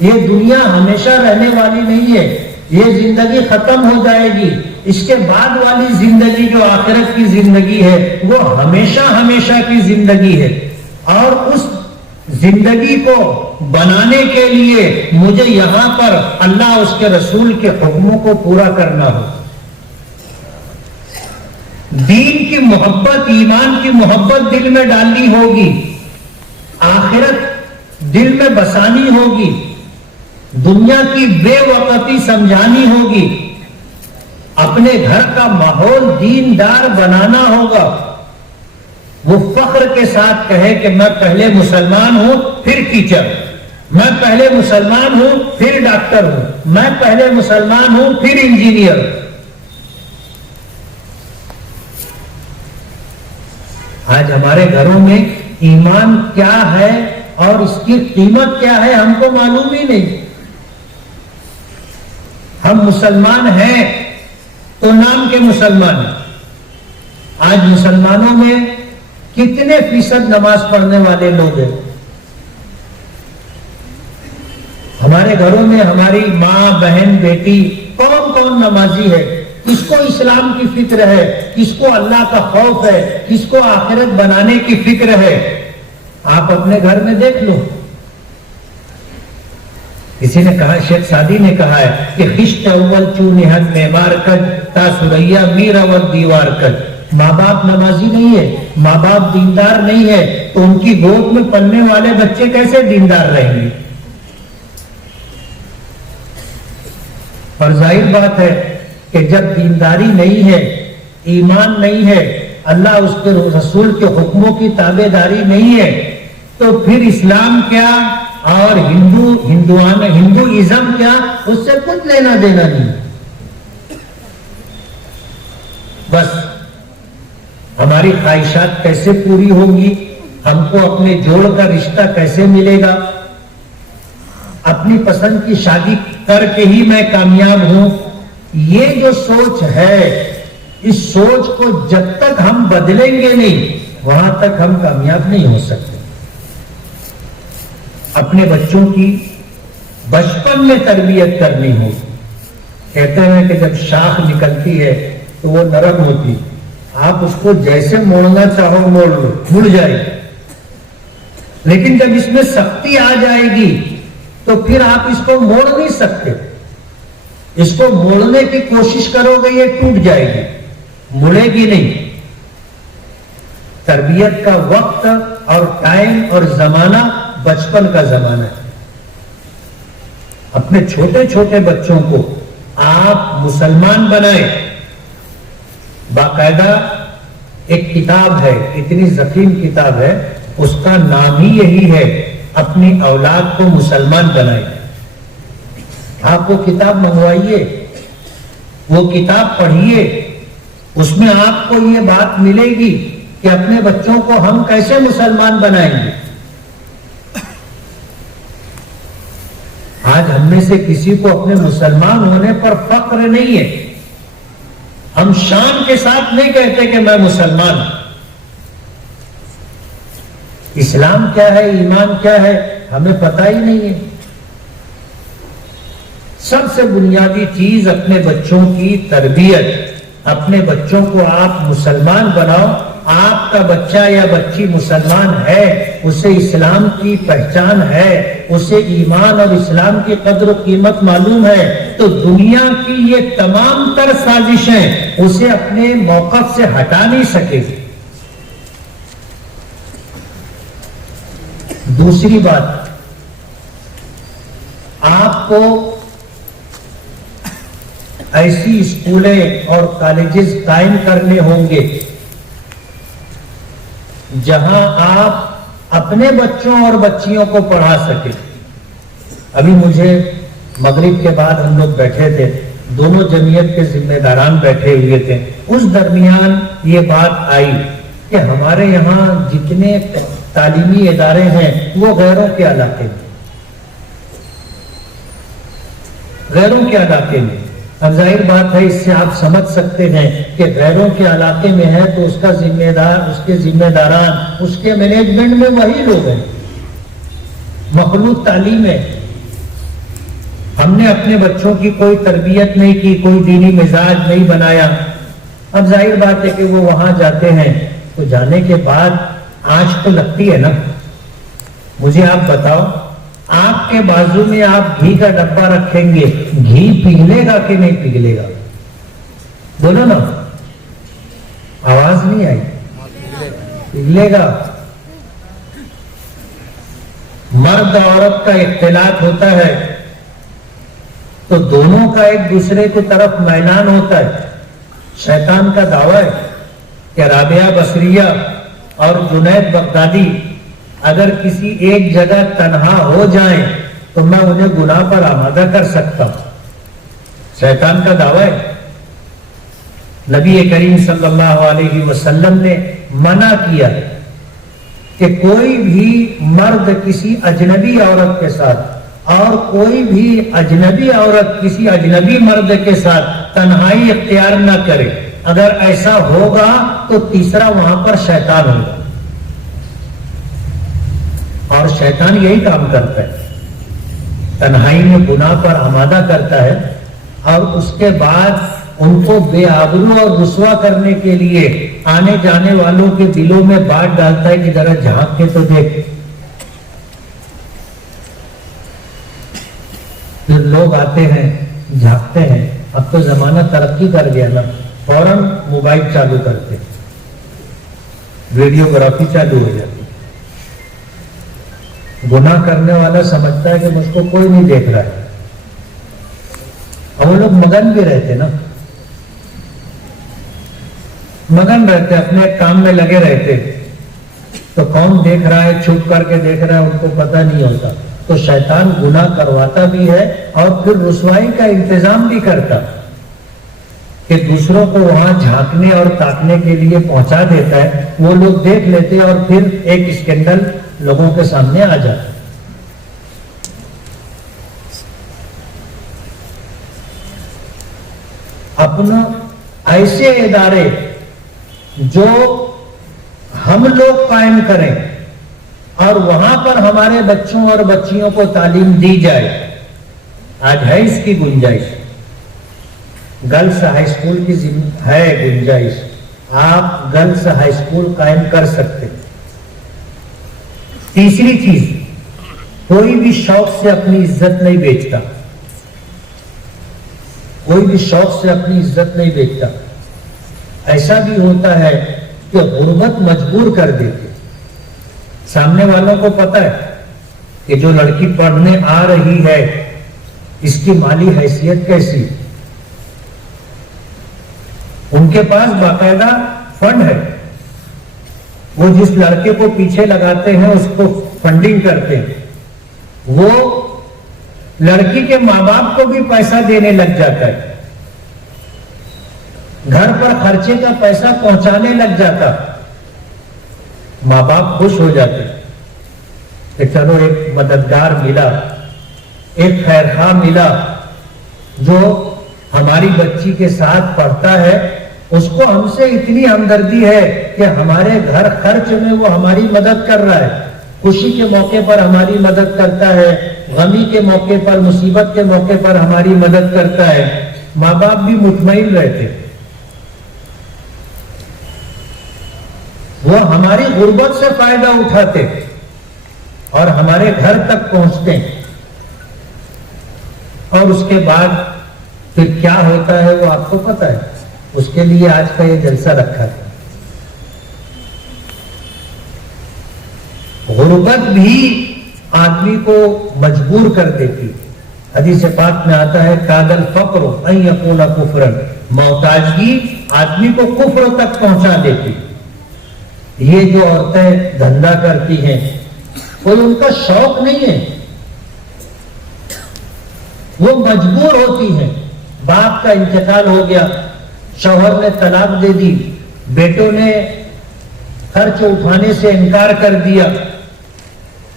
یہ دنیا ہمیشہ رہنے والی نہیں ہے، یہ زندگی ختم ہو جائے گی، اس کے بعد والی زندگی جو آخرت کی زندگی ہے وہ ہمیشہ ہمیشہ کی زندگی ہے، اور اس زندگی کو بنانے کے لیے مجھے یہاں پر اللہ اس کے رسول کے حکموں کو پورا کرنا ہو۔ دین کی محبت، ایمان کی محبت دل میں ڈالنی ہوگی، آخرت دل میں بسانی ہوگی، دنیا کی بے وقتی سمجھانی ہوگی، اپنے گھر کا ماحول دیندار بنانا ہوگا۔ وہ فخر کے ساتھ کہے کہ میں پہلے مسلمان ہوں پھر ٹیچر، میں پہلے مسلمان ہوں پھر ڈاکٹر ہوں، میں پہلے مسلمان ہوں پھر انجینئر۔ آج ہمارے گھروں میں ایمان کیا ہے اور اس کی قیمت کیا ہے ہم کو معلوم ہی نہیں۔ ہم مسلمان ہیں تو نام کے مسلمان ہیں۔ آج مسلمانوں میں کتنے فیصد نماز پڑھنے والے لوگ ہیں؟ ہمارے گھروں میں ہماری ماں، بہن، بیٹی کون کون نمازی ہے؟ کس کو اسلام کی فکر ہے؟ کس کو اللہ کا خوف ہے؟ کس کو آخرت بنانے کی فکر ہے؟ آپ اپنے گھر میں دیکھ لو۔ کسی نے کہا، شیخ سعدی نے کہا ہے کہ خشت اول چونہن معمار کج تا سریا میر اور دیوار کج۔ ماں باپ نمازی نہیں ہے، ماں باپ دیندار نہیں ہے، تو ان کی گود میں پلنے والے بچے کیسے دیندار رہیں گے؟ اور ظاہر بات ہے کہ جب دینداری نہیں ہے، ایمان نہیں ہے، اللہ اس کے رسول کے حکموں کی تابع داری نہیں ہے، تو پھر اسلام کیا اور ہندوازم کیا، اس سے کچھ لینا دینا نہیں۔ بس ہماری خواہشات کیسے پوری ہوں گی، ہم کو اپنے جوڑ کا رشتہ کیسے ملے گا، اپنی پسند کی شادی کر کے ہی میں کامیاب ہوں، یہ جو سوچ ہے، اس سوچ کو جب تک ہم بدلیں گے نہیں وہاں تک ہم کامیاب نہیں ہو سکتے۔ اپنے بچوں کی بچپن میں تربیت کرنی ہوگی۔ کہتے ہیں کہ جب شاخ نکلتی ہے تو وہ نرم ہوتی، آپ اس کو جیسے موڑنا چاہو موڑ لو، مڑ جائے۔ لیکن جب اس میں سختی آ جائے گی تو پھر آپ اس کو موڑ نہیں سکتے. اس کو موڑنے کی کوشش کرو گے یہ ٹوٹ جائے گی, مڑے گی نہیں. تربیت کا وقت اور ٹائم اور زمانہ بچپن کا زمانہ ہے. اپنے چھوٹے چھوٹے بچوں کو آپ مسلمان بنائیں. باقاعدہ ایک کتاب ہے, اتنی ضخیم کتاب ہے, اس کا نام ہی یہی ہے, اپنی اولاد کو مسلمان بنائیں. آپ وہ کتاب منگوائیے, وہ کتاب پڑھیے, اس میں آپ کو یہ بات ملے گی کہ اپنے بچوں کو ہم کیسے مسلمان بنائیں گے. آج ہم میں سے کسی کو اپنے مسلمان ہونے پر فخر نہیں ہے. ہم شان کے ساتھ نہیں کہتے کہ میں مسلمان ہوں. اسلام کیا ہے, ایمان کیا ہے, ہمیں پتہ ہی نہیں ہے. سب سے بنیادی چیز اپنے بچوں کی تربیت. اپنے بچوں کو آپ مسلمان بناؤ. آپ کا بچہ یا بچی مسلمان ہے, اسے اسلام کی پہچان ہے, اسے ایمان اور اسلام کی قدر و قیمت معلوم ہے, تو دنیا کی یہ تمام تر سازشیں اسے اپنے موقف سے ہٹا نہیں سکے گی. دوسری بات, آپ کو ایسی اسکولیں اور کالجز قائم کرنے ہوں گے جہاں آپ اپنے بچوں اور بچیوں کو پڑھا سکیں. ابھی مجھے مغرب کے بعد ہم لوگ بیٹھے تھے, دونوں جمعیت کے ذمہ داران بیٹھے ہوئے تھے. اس درمیان یہ بات آئی کہ ہمارے یہاں جتنے تعلیمی ادارے ہیں وہ غیروں کے علاقے میں, غیروں کے علاقے میں. اب ظاہر بات ہے, اس سے آپ سمجھ سکتے ہیں کہ غیروں کے علاقے میں ہے تو اس کا ذمہ دار, اس کے ذمہ داران, اس کے مینجمنٹ میں وہی لوگ ہیں. مخلوط تعلیم ہے. ہم نے اپنے بچوں کی کوئی تربیت نہیں کی, کوئی دینی مزاج نہیں بنایا. اب ظاہر بات ہے کہ وہ وہاں جاتے ہیں تو جانے کے بعد آنچ تو لگتی ہے نا. مجھے آپ بتاؤ, آپ کے بازو میں آپ گھی کا ڈبہ رکھیں گے, گھی پگھلے گا کہ نہیں پگھلے گا؟ بولو نا, آواز نہیں آئی. پگھلے گا. مرد عورت کا اختلاط ہوتا ہے تو دونوں کا ایک دوسرے کی طرف میلان ہوتا ہے. شیطان کا دعویٰ ہے کہ رابعہ بصریہ اور جنید بغدادی اگر کسی ایک جگہ تنہا ہو جائیں تو میں انہیں گناہ پر آمادہ کر سکتا ہوں. شیطان کا دعویٰ ہے. نبی کریم صلی اللہ علیہ وسلم نے منع کیا کہ کوئی بھی مرد کسی اجنبی عورت کے ساتھ اور کوئی بھی اجنبی عورت کسی اجنبی مرد کے ساتھ تنہائی اختیار نہ کرے. اگر ایسا ہوگا تو تیسرا وہاں پر شیطان ہوگا, اور شیطان یہی کام کرتا ہے, تنہائی میں گناہ پر آمادہ کرتا ہے اور اس کے بعد ان کو بے آبرو اور رسوا کرنے کے لیے آنے جانے والوں کے دلوں میں بات ڈالتا ہے کہ ذرا جھانک کے تو دیکھ. پھر لوگ آتے ہیں, جھانکتے ہیں. اب تو زمانہ ترقی کر گیا نا, فوراً موبائل چالو کرتے, ویڈیوگرافی چالو ہو جاتی. گناہ کرنے والا سمجھتا ہے کہ مجھ کو کوئی نہیں دیکھ رہا ہے, اور وہ لوگ مگن بھی رہتے نا, مگن رہتے, اپنے کام میں لگے رہتے. تو کون دیکھ رہا ہے, چھپ کر کے دیکھ رہا ہے, ان کو پتہ نہیں ہوتا. تو شیطان گناہ کرواتا بھی ہے اور پھر رسوائی کا انتظام بھی کرتا کہ دوسروں کو وہاں جھانکنے اور تاکنے کے لیے پہنچا دیتا ہے. وہ لوگ دیکھ لیتے اور پھر ایک اسکینڈل لوگوں کے سامنے آ جاتا. اپنا ایسے ادارے جو ہم لوگ قائم کریں اور وہاں پر ہمارے بچوں اور بچیوں کو تعلیم دی جائے. آج ہے اس کی گنجائش, گرلس ہائی اسکول کی ہے گنجائش. آپ گرلس ہائی اسکول قائم کر سکتے. تیسری چیز، کوئی بھی شوق سے اپنی عزت نہیں بیچتا، کوئی بھی شوق سے اپنی عزت نہیں بیچتا۔ ایسا بھی ہوتا ہے کہ غربت مجبور کر دیتے، سامنے والوں کو پتا ہے کہ جو لڑکی پڑھنے آ رہی ہے اس کی مالی حیثیت کیسی، ان کے پاس باقاعدہ فنڈ ہے، وہ جس لڑکے کو پیچھے لگاتے ہیں اس کو فنڈنگ کرتے ہیں، وہ لڑکی کے ماں باپ کو بھی پیسہ دینے لگ جاتا ہے، گھر پر خرچے کا پیسہ پہنچانے لگ جاتا، ماں باپ خوش ہو جاتے کہ چلو ایک مددگار ملا، ایک خیر خواہ ملا جو ہماری بچی کے ساتھ پڑھتا ہے، اس کو ہم سے اتنی ہمدردی ہے کہ ہمارے گھر خرچ میں وہ ہماری مدد کر رہا ہے، خوشی کے موقع پر ہماری مدد کرتا ہے، غمی کے موقع پر، مصیبت کے موقع پر ہماری مدد کرتا ہے۔ ماں باپ بھی مطمئن رہتے، وہ ہماری غربت سے فائدہ اٹھاتے اور ہمارے گھر تک پہنچتے، اور اس کے بعد پھر کیا ہوتا ہے وہ آپ کو پتا ہے، اس کے لیے آج کا یہ جلسہ رکھا ہے۔ غربت بھی آدمی کو مجبور کر دیتی، حدیث پاک میں آتا ہے کاد الفقر ان یکون کفرا، محتاجگی آدمی کو کفر تک پہنچا دیتی۔ یہ جو عورتیں دھندا کرتی ہیں کوئی ان کا شوق نہیں ہے، وہ مجبور ہوتی ہیں، باپ کا انتقال ہو گیا، شوہر نے طلاق دے دی، بیٹوں نے خرچ اٹھانے سے انکار کر دیا،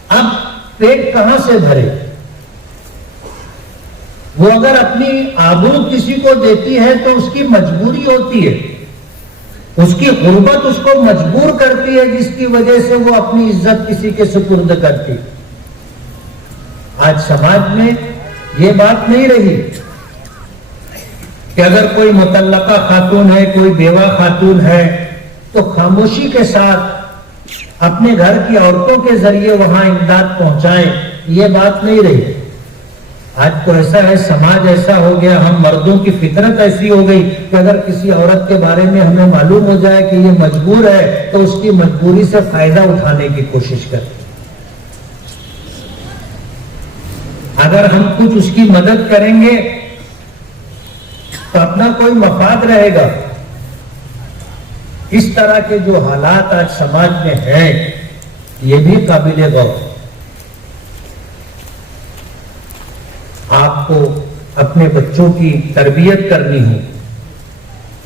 اب پیٹ کہاں سے بھرے؟ وہ اگر اپنی آبرو کسی کو دیتی ہے تو اس کی مجبوری ہوتی ہے، اس کی غربت اس کو مجبور کرتی ہے، جس کی وجہ سے وہ اپنی عزت کسی کے سپرد کرتی۔ آج سماج میں یہ بات نہیں رہی کہ اگر کوئی مطلقہ خاتون ہے، کوئی بیوہ خاتون ہے تو خاموشی کے ساتھ اپنے گھر کی عورتوں کے ذریعے وہاں امداد پہنچائیں، یہ بات نہیں رہی۔ آج تو ایسا ہے، سماج ایسا ہو گیا، ہم مردوں کی فطرت ایسی ہو گئی کہ اگر کسی عورت کے بارے میں ہمیں معلوم ہو جائے کہ یہ مجبور ہے تو اس کی مجبوری سے فائدہ اٹھانے کی کوشش کرتے۔ اگر ہم کچھ اس کی مدد کریں گے تو اپنا کوئی مفاد رہے گا۔ اس طرح کے جو حالات آج سماج میں ہیں یہ بھی قابل غور۔ آپ کو اپنے بچوں کی تربیت کرنی ہو،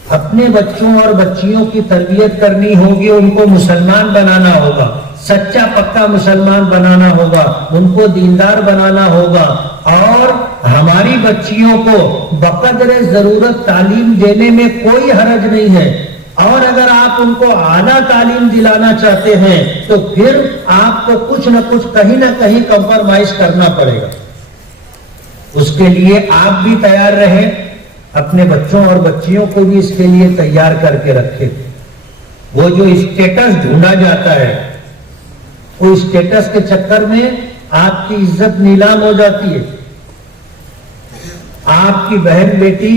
اپنے بچوں اور بچیوں کی تربیت کرنی ہوگی، ان کو مسلمان بنانا ہوگا، سچا پکا مسلمان بنانا ہوگا، ان کو دیندار بنانا ہوگا، اور ہماری بچیوں کو بقدر ضرورت تعلیم دینے میں کوئی حرج نہیں ہے، اور اگر آپ ان کو اعلیٰ تعلیم دلانا چاہتے ہیں تو پھر آپ کو کچھ نہ کچھ کہیں نہ کہیں کمپرمائز کرنا پڑے گا۔ اس کے لیے آپ بھی تیار رہیں، اپنے بچوں اور بچیوں کو بھی اس کے لیے تیار کر کے رکھیں۔ وہ جو اسٹیٹس ڈھونڈا جاتا ہے، وہ اسٹیٹس کے چکر میں آپ کی عزت نیلام ہو جاتی ہے، آپ کی بہن بیٹی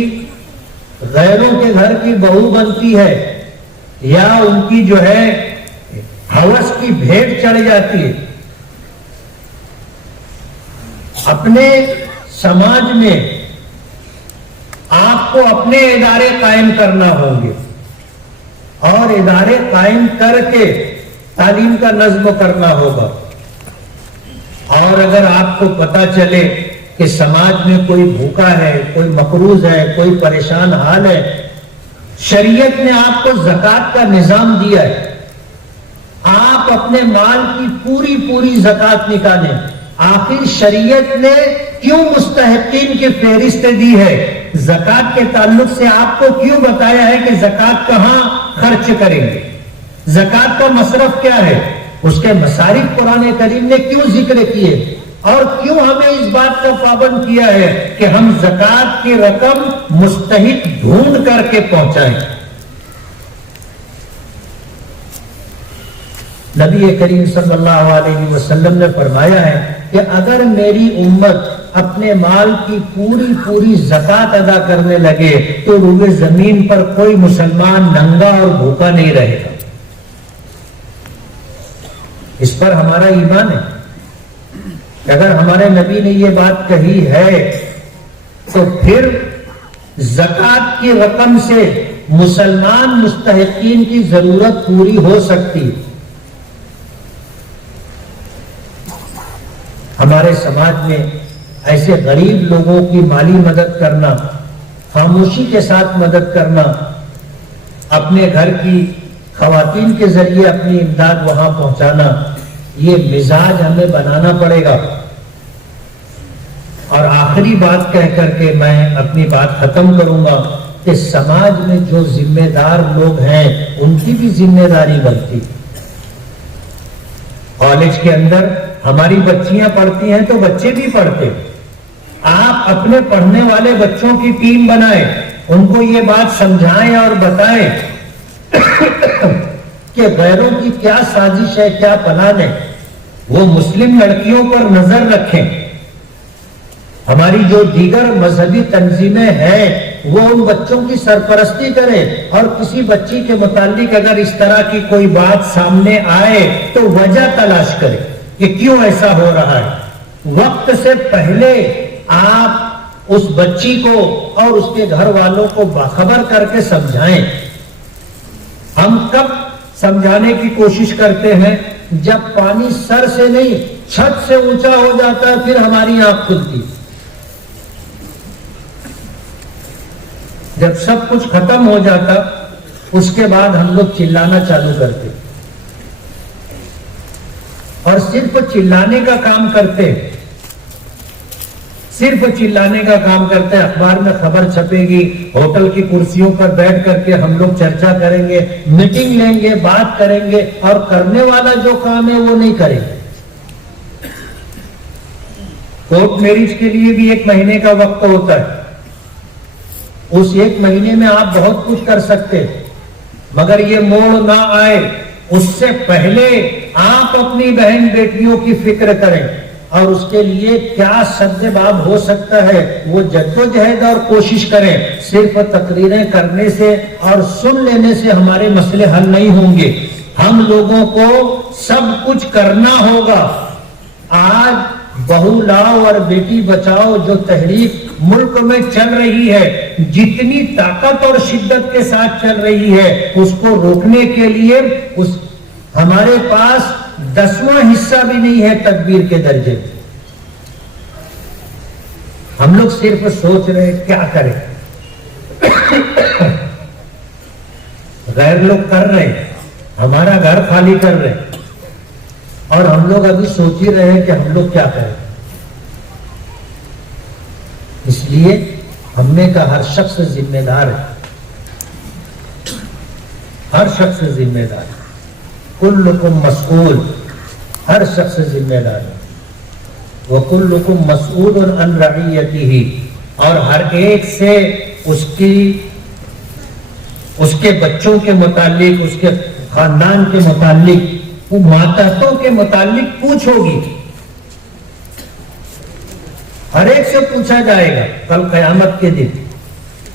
غیروں کے گھر کی بہو بنتی ہے، یا ان کی جو ہے ہوس کی بھیڑ چڑھ جاتی ہے۔ اپنے سماج میں آپ کو اپنے ادارے قائم کرنا ہوں گے، اور ادارے قائم کر کے تعلیم کا نظم کرنا ہوگا۔ اور اگر آپ کو پتا چلے کہ سماج میں کوئی بھوکا ہے، کوئی مقروض ہے، کوئی پریشان حال ہے، شریعت نے آپ کو زکوٰۃ کا نظام دیا ہے، آپ اپنے مال کی پوری زکوٰۃ نکالیں۔ آخر شریعت نے کیوں مستحقین کی فہرست دی ہے؟ زکوٰۃ کے تعلق سے آپ کو کیوں بتایا ہے کہ زکوٰۃ کہاں خرچ کریں گے، زکوٰۃ کا مصرف کیا ہے، اس کے مصارف قرآن کریم نے کیوں ذکر کیے، اور کیوں ہمیں اس بات کا پابند کیا ہے کہ ہم زکوٰۃ کی رقم مستحق ڈھونڈ کر کے پہنچائیں۔ نبی کریم صلی اللہ علیہ وسلم نے فرمایا ہے کہ اگر میری امت اپنے مال کی پوری زکات ادا کرنے لگے تو روئے زمین پر کوئی مسلمان ننگا اور بھوکا نہیں رہے گا. اس پر ہمارا ایمان ہے کہ اگر ہمارے نبی نے یہ بات کہی ہے تو پھر زکات کی رقم سے مسلمان مستحقین کی ضرورت پوری ہو سکتی. ہمارے سماج میں ایسے غریب لوگوں کی مالی مدد کرنا، خاموشی کے ساتھ مدد کرنا، اپنے گھر کی خواتین کے ذریعے اپنی امداد وہاں پہنچانا، یہ مزاج ہمیں بنانا پڑے گا. اور آخری بات کہہ کر کے میں اپنی بات ختم کروں گا کہ سماج میں جو ذمہ دار لوگ ہیں ان کی بھی ذمہ داری بنتی. کالج کے اندر ہماری بچیاں پڑھتی ہیں تو بچے بھی پڑھتے. آپ اپنے پڑھنے والے بچوں کی ٹیم بنائیں، ان کو یہ بات سمجھائیں اور بتائیں کہ غیروں کی کیا سازش ہے، کیا پلان ہے. وہ مسلم لڑکیوں پر نظر رکھیں. ہماری جو دیگر مذہبی تنظیمیں ہیں وہ ان بچوں کی سرپرستی کریں، اور کسی بچی کے متعلق اگر اس طرح کی کوئی بات سامنے آئے تو وجہ تلاش کریں کہ کیوں ایسا ہو رہا ہے. وقت سے پہلے آپ اس بچی کو اور اس کے گھر والوں کو باخبر کر کے سمجھائیں. ہم کب سمجھانے کی کوشش کرتے ہیں؟ جب پانی سر سے نہیں چھت سے اونچا ہو جاتا ہے، پھر ہماری آنکھ کھلتی. جب سب کچھ ختم ہو جاتا اس کے بعد ہم لوگ چلانا چالو کرتے، اور صرف چلانے کا کام کرتے، صرف چلانے کا کام کرتے. اخبار میں خبر چھپے گی، ہوٹل کی کرسیوں پر بیٹھ کر کے ہم لوگ چرچا کریں گے، میٹنگ لیں گے، بات کریں گے، اور کرنے والا جو کام ہے وہ نہیں کریں گے. کورٹ میرج کے لیے بھی 1 مہینے کا وقت ہوتا ہے. اس 1 مہینے میں آپ بہت کچھ کر سکتے، مگر یہ موڑ نہ آئے اس سے پہلے آپ اپنی بہن بیٹیوں کی فکر کریں، اور اس کے لیے کیا سدباب ہو سکتا ہے وہ جدوجہد اور کوشش کریں. صرف تقریریں کرنے سے اور سن لینے سے ہمارے مسئلے حل نہیں ہوں گے. ہم لوگوں کو سب کچھ کرنا ہوگا. آج بہو لاؤ اور بیٹی بچاؤ جو تحریک ملک میں چل رہی ہے، جتنی طاقت اور شدت کے ساتھ چل رہی ہے، اس کو روکنے کے لیے ہمارے پاس 10واں حصہ بھی نہیں ہے تدبیر کے درجے. ہم لوگ صرف سوچ رہے ہیں کیا کریں. غیر لوگ کر رہے ہیں، ہمارا گھر خالی کر رہے ہیں، اور ہم لوگ ابھی سوچ ہی رہے ہیں کہ ہم لوگ کیا کریں. اس لیے ہم نے کہا ہر شخص ذمہ دار ہے، ہر شخص ذمہ دار ہے. کلکم مسئول، ہر شخص ذمہ دار ہے. وکلکم مسئول عن رعیتہ، اور ہر ایک سے اس کے بچوں کے متعلق، اس کے خاندان کے متعلق، وہ ماتحتوں کے متعلق پوچھ ہوگی. ہر ایک سے پوچھا جائے گا کل قیامت کے دن.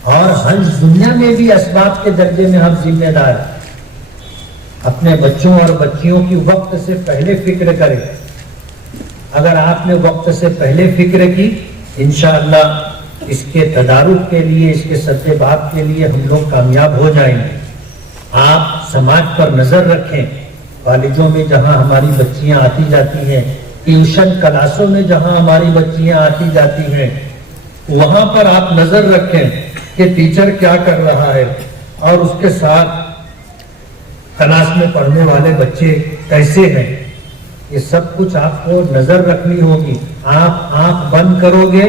اور ہر دنیا میں بھی اسباب کے درجے میں ہم ذمہ دار ہیں. اپنے بچوں اور بچیوں کی وقت سے پہلے فکر کریں. اگر آپ نے وقت سے پہلے فکر کی، انشاءاللہ اس کے تدارک کے لیے، اس کے سدباب کے لیے ہم لوگ کامیاب ہو جائیں گے. آپ سماج پر نظر رکھیں. کالجوں میں جہاں ہماری بچیاں آتی جاتی ہیں، ٹیوشن کلاسوں میں جہاں ہماری بچیاں آتی جاتی ہیں، وہاں پر آپ نظر رکھیں کہ ٹیچر کیا کر رہا ہے، اور اس کے ساتھ کلاس میں پڑھنے والے بچے کیسے ہیں. یہ سب کچھ آپ کو نظر رکھنی ہوگی. آپ آنکھ بند کرو گے،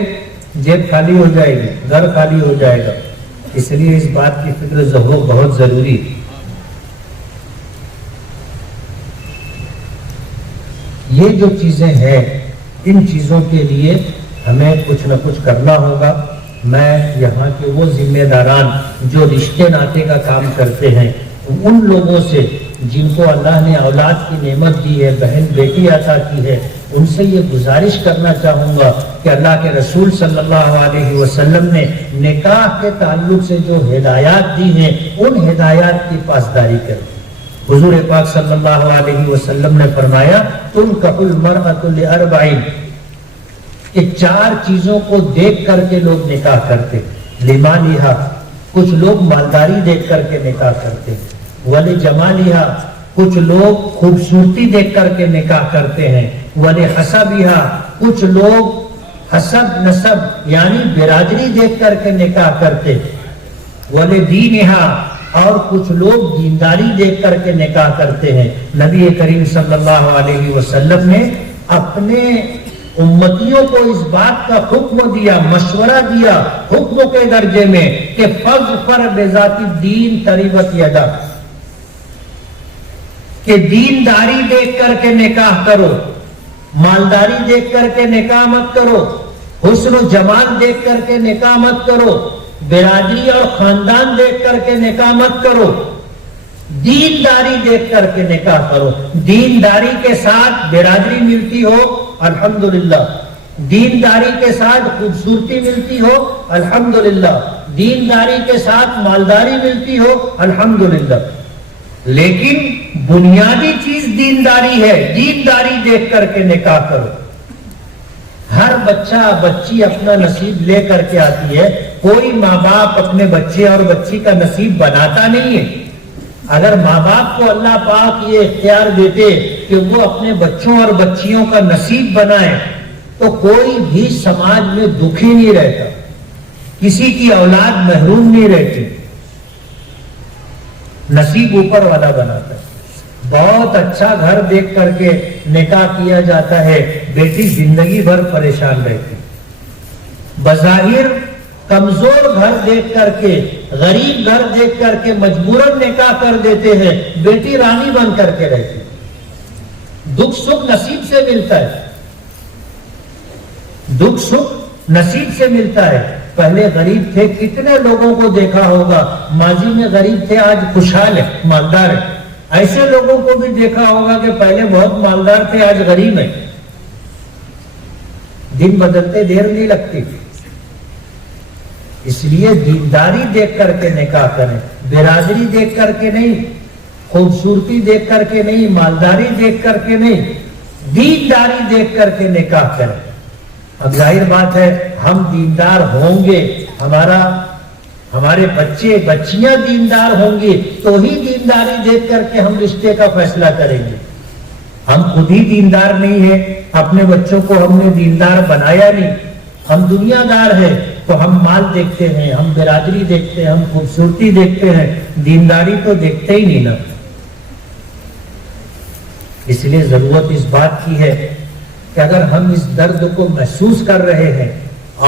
جیب خالی ہو جائے گی، گھر خالی ہو جائے گا. اس لیے اس بات کی فکر بہت ضروری ہے. یہ جو چیزیں ہیں، ان چیزوں کے لیے ہمیں کچھ نہ کچھ کرنا ہوگا. میں یہاں کے وہ ذمہ داران جو رشتے ناطے کا کام کرتے ہیں، ان لوگوں سے جن کو اللہ نے اولاد کی نعمت دی ہے، بہن بیٹی عطا کی ہے، ان سے یہ گزارش کرنا چاہوں گا کہ اللہ کے رسول صلی اللہ علیہ وسلم نے نکاح کے تعلق سے جو ہدایات دی ہیں ان ہدایات کی پاسداری کریں۔ حضور پاک صلی اللہ علیہ وسلم نے فرمایا تنکح المرأۃ لاربع، کہ 4 چیزوں کو دیکھ کر کے لوگ نکاح کرتے، لمالہا، کچھ لوگ مالداری دیکھ کر کے نکاح کرتے، ولجمالہا، کچھ لوگ خوبصورتی دیکھ کر کے نکاح کرتے ہیں، ولحسبہا، کچھ لوگ حسب نسب یعنی برادری دیکھ کر کے نکاح کرتے، ولدینہا، اور کچھ لوگ دینداری دیکھ کر کے نکاح کرتے ہیں۔ نبی کریم صلی اللہ علیہ وسلم نے اپنے امتیوں کو اس بات کا حکم دیا، مشورہ دیا حکم کے درجے میں کہ فاظفر بذات الدین تربت یدک، کہ دینداری دیکھ کر کے نکاح کرو، مالداری دیکھ کر کے نکاح مت کرو، حسن و جمال دیکھ کر کے نکاح مت کرو، برادری اور خاندان دیکھ کر کے نکاح مت کرو، دینداری دیکھ کر کے نکاح کرو۔ دینداری کے ساتھ برادری ملتی ہو الحمدللہ، دینداری کے ساتھ خوبصورتی ملتی ہو الحمدللہ، دینداری کے ساتھ مالداری ملتی ہو الحمدللہ، لیکن بنیادی چیز دینداری ہے، دینداری دیکھ کر کے نکاح کرو۔ ہر بچہ بچی اپنا نصیب لے کر کے آتی ہے، کوئی ماں باپ اپنے بچے اور بچی کا نصیب بناتا نہیں ہے۔ اگر ماں باپ کو اللہ پاک یہ اختیار دیتے کہ وہ اپنے بچوں اور بچیوں کا نصیب بنائے تو کوئی بھی سماج میں دکھی نہیں رہتا، کسی کی اولاد محروم نہیں رہتی، نصیب اوپر والا بناتا ہے۔ بہت اچھا گھر دیکھ کر کے نکاح کیا جاتا ہے، بیٹی زندگی بھر پریشان رہتی، بظاہر کمزور گھر دیکھ کر کے، غریب گھر دیکھ کر کے مجبوراً نکاح کر دیتے ہیں، بیٹی رانی بن کر کے رہتی، دکھ سکھ نصیب سے ملتا ہے، دکھ سکھ نصیب سے ملتا ہے۔ پہلے غریب تھے، کتنے لوگوں کو دیکھا ہوگا ماضی میں غریب تھے، آج خوشحال ہے، مالدار ہے۔ ایسے لوگوں کو بھی دیکھا ہوگا کہ پہلے بہت مالدار تھے، آج غریب ہیں۔ دن بدلتے دیر نہیں لگتی، اس لیے دینداری دیکھ کر کے نکاح کریں، برادری دیکھ کر کے نہیں، خوبصورتی دیکھ کر کے نہیں، مالداری دیکھ کر کے نہیں، دینداری دیکھ کر کے نکاح کریں۔ اب ظاہر بات ہے ہم دیندار ہوں گے، ہمارے بچے بچیاں دیندار ہوں گی تو ہی دینداری دیکھ کر کے ہم رشتے کا فیصلہ کریں گے۔ ہم خود ہی دیندار نہیں ہیں، اپنے بچوں کو ہم نے دیندار بنایا نہیں، ہم دنیا دار ہیں تو ہم مال دیکھتے ہیں، ہم برادری دیکھتے ہیں، ہم خوبصورتی دیکھتے ہیں، دینداری تو دیکھتے ہی نہیں نا۔ اس لیے ضرورت اس بات کی ہے کہ اگر ہم اس درد کو محسوس کر رہے ہیں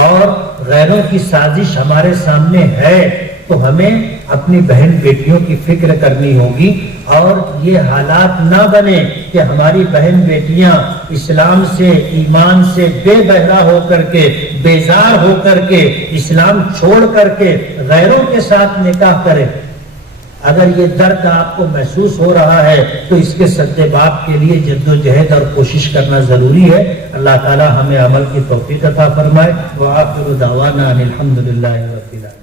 اور غیروں کی سازش ہمارے سامنے ہے تو ہمیں اپنی بہن بیٹیوں کی فکر کرنی ہوگی، اور یہ حالات نہ بنے کہ ہماری بہن بیٹیاں اسلام سے، ایمان سے بے بہرا ہو کر کے، بیزار ہو کر کے، اسلام چھوڑ کر کے غیروں کے ساتھ نکاح کریں۔ اگر یہ درد آپ کو محسوس ہو رہا ہے تو اس کے سد باب کے لیے جد و جہد اور کوشش کرنا ضروری ہے۔ اللہ تعالی ہمیں عمل کی توفیق عطا فرمائے۔ وآخر دعوانا ان الحمد للہ رب العالمین۔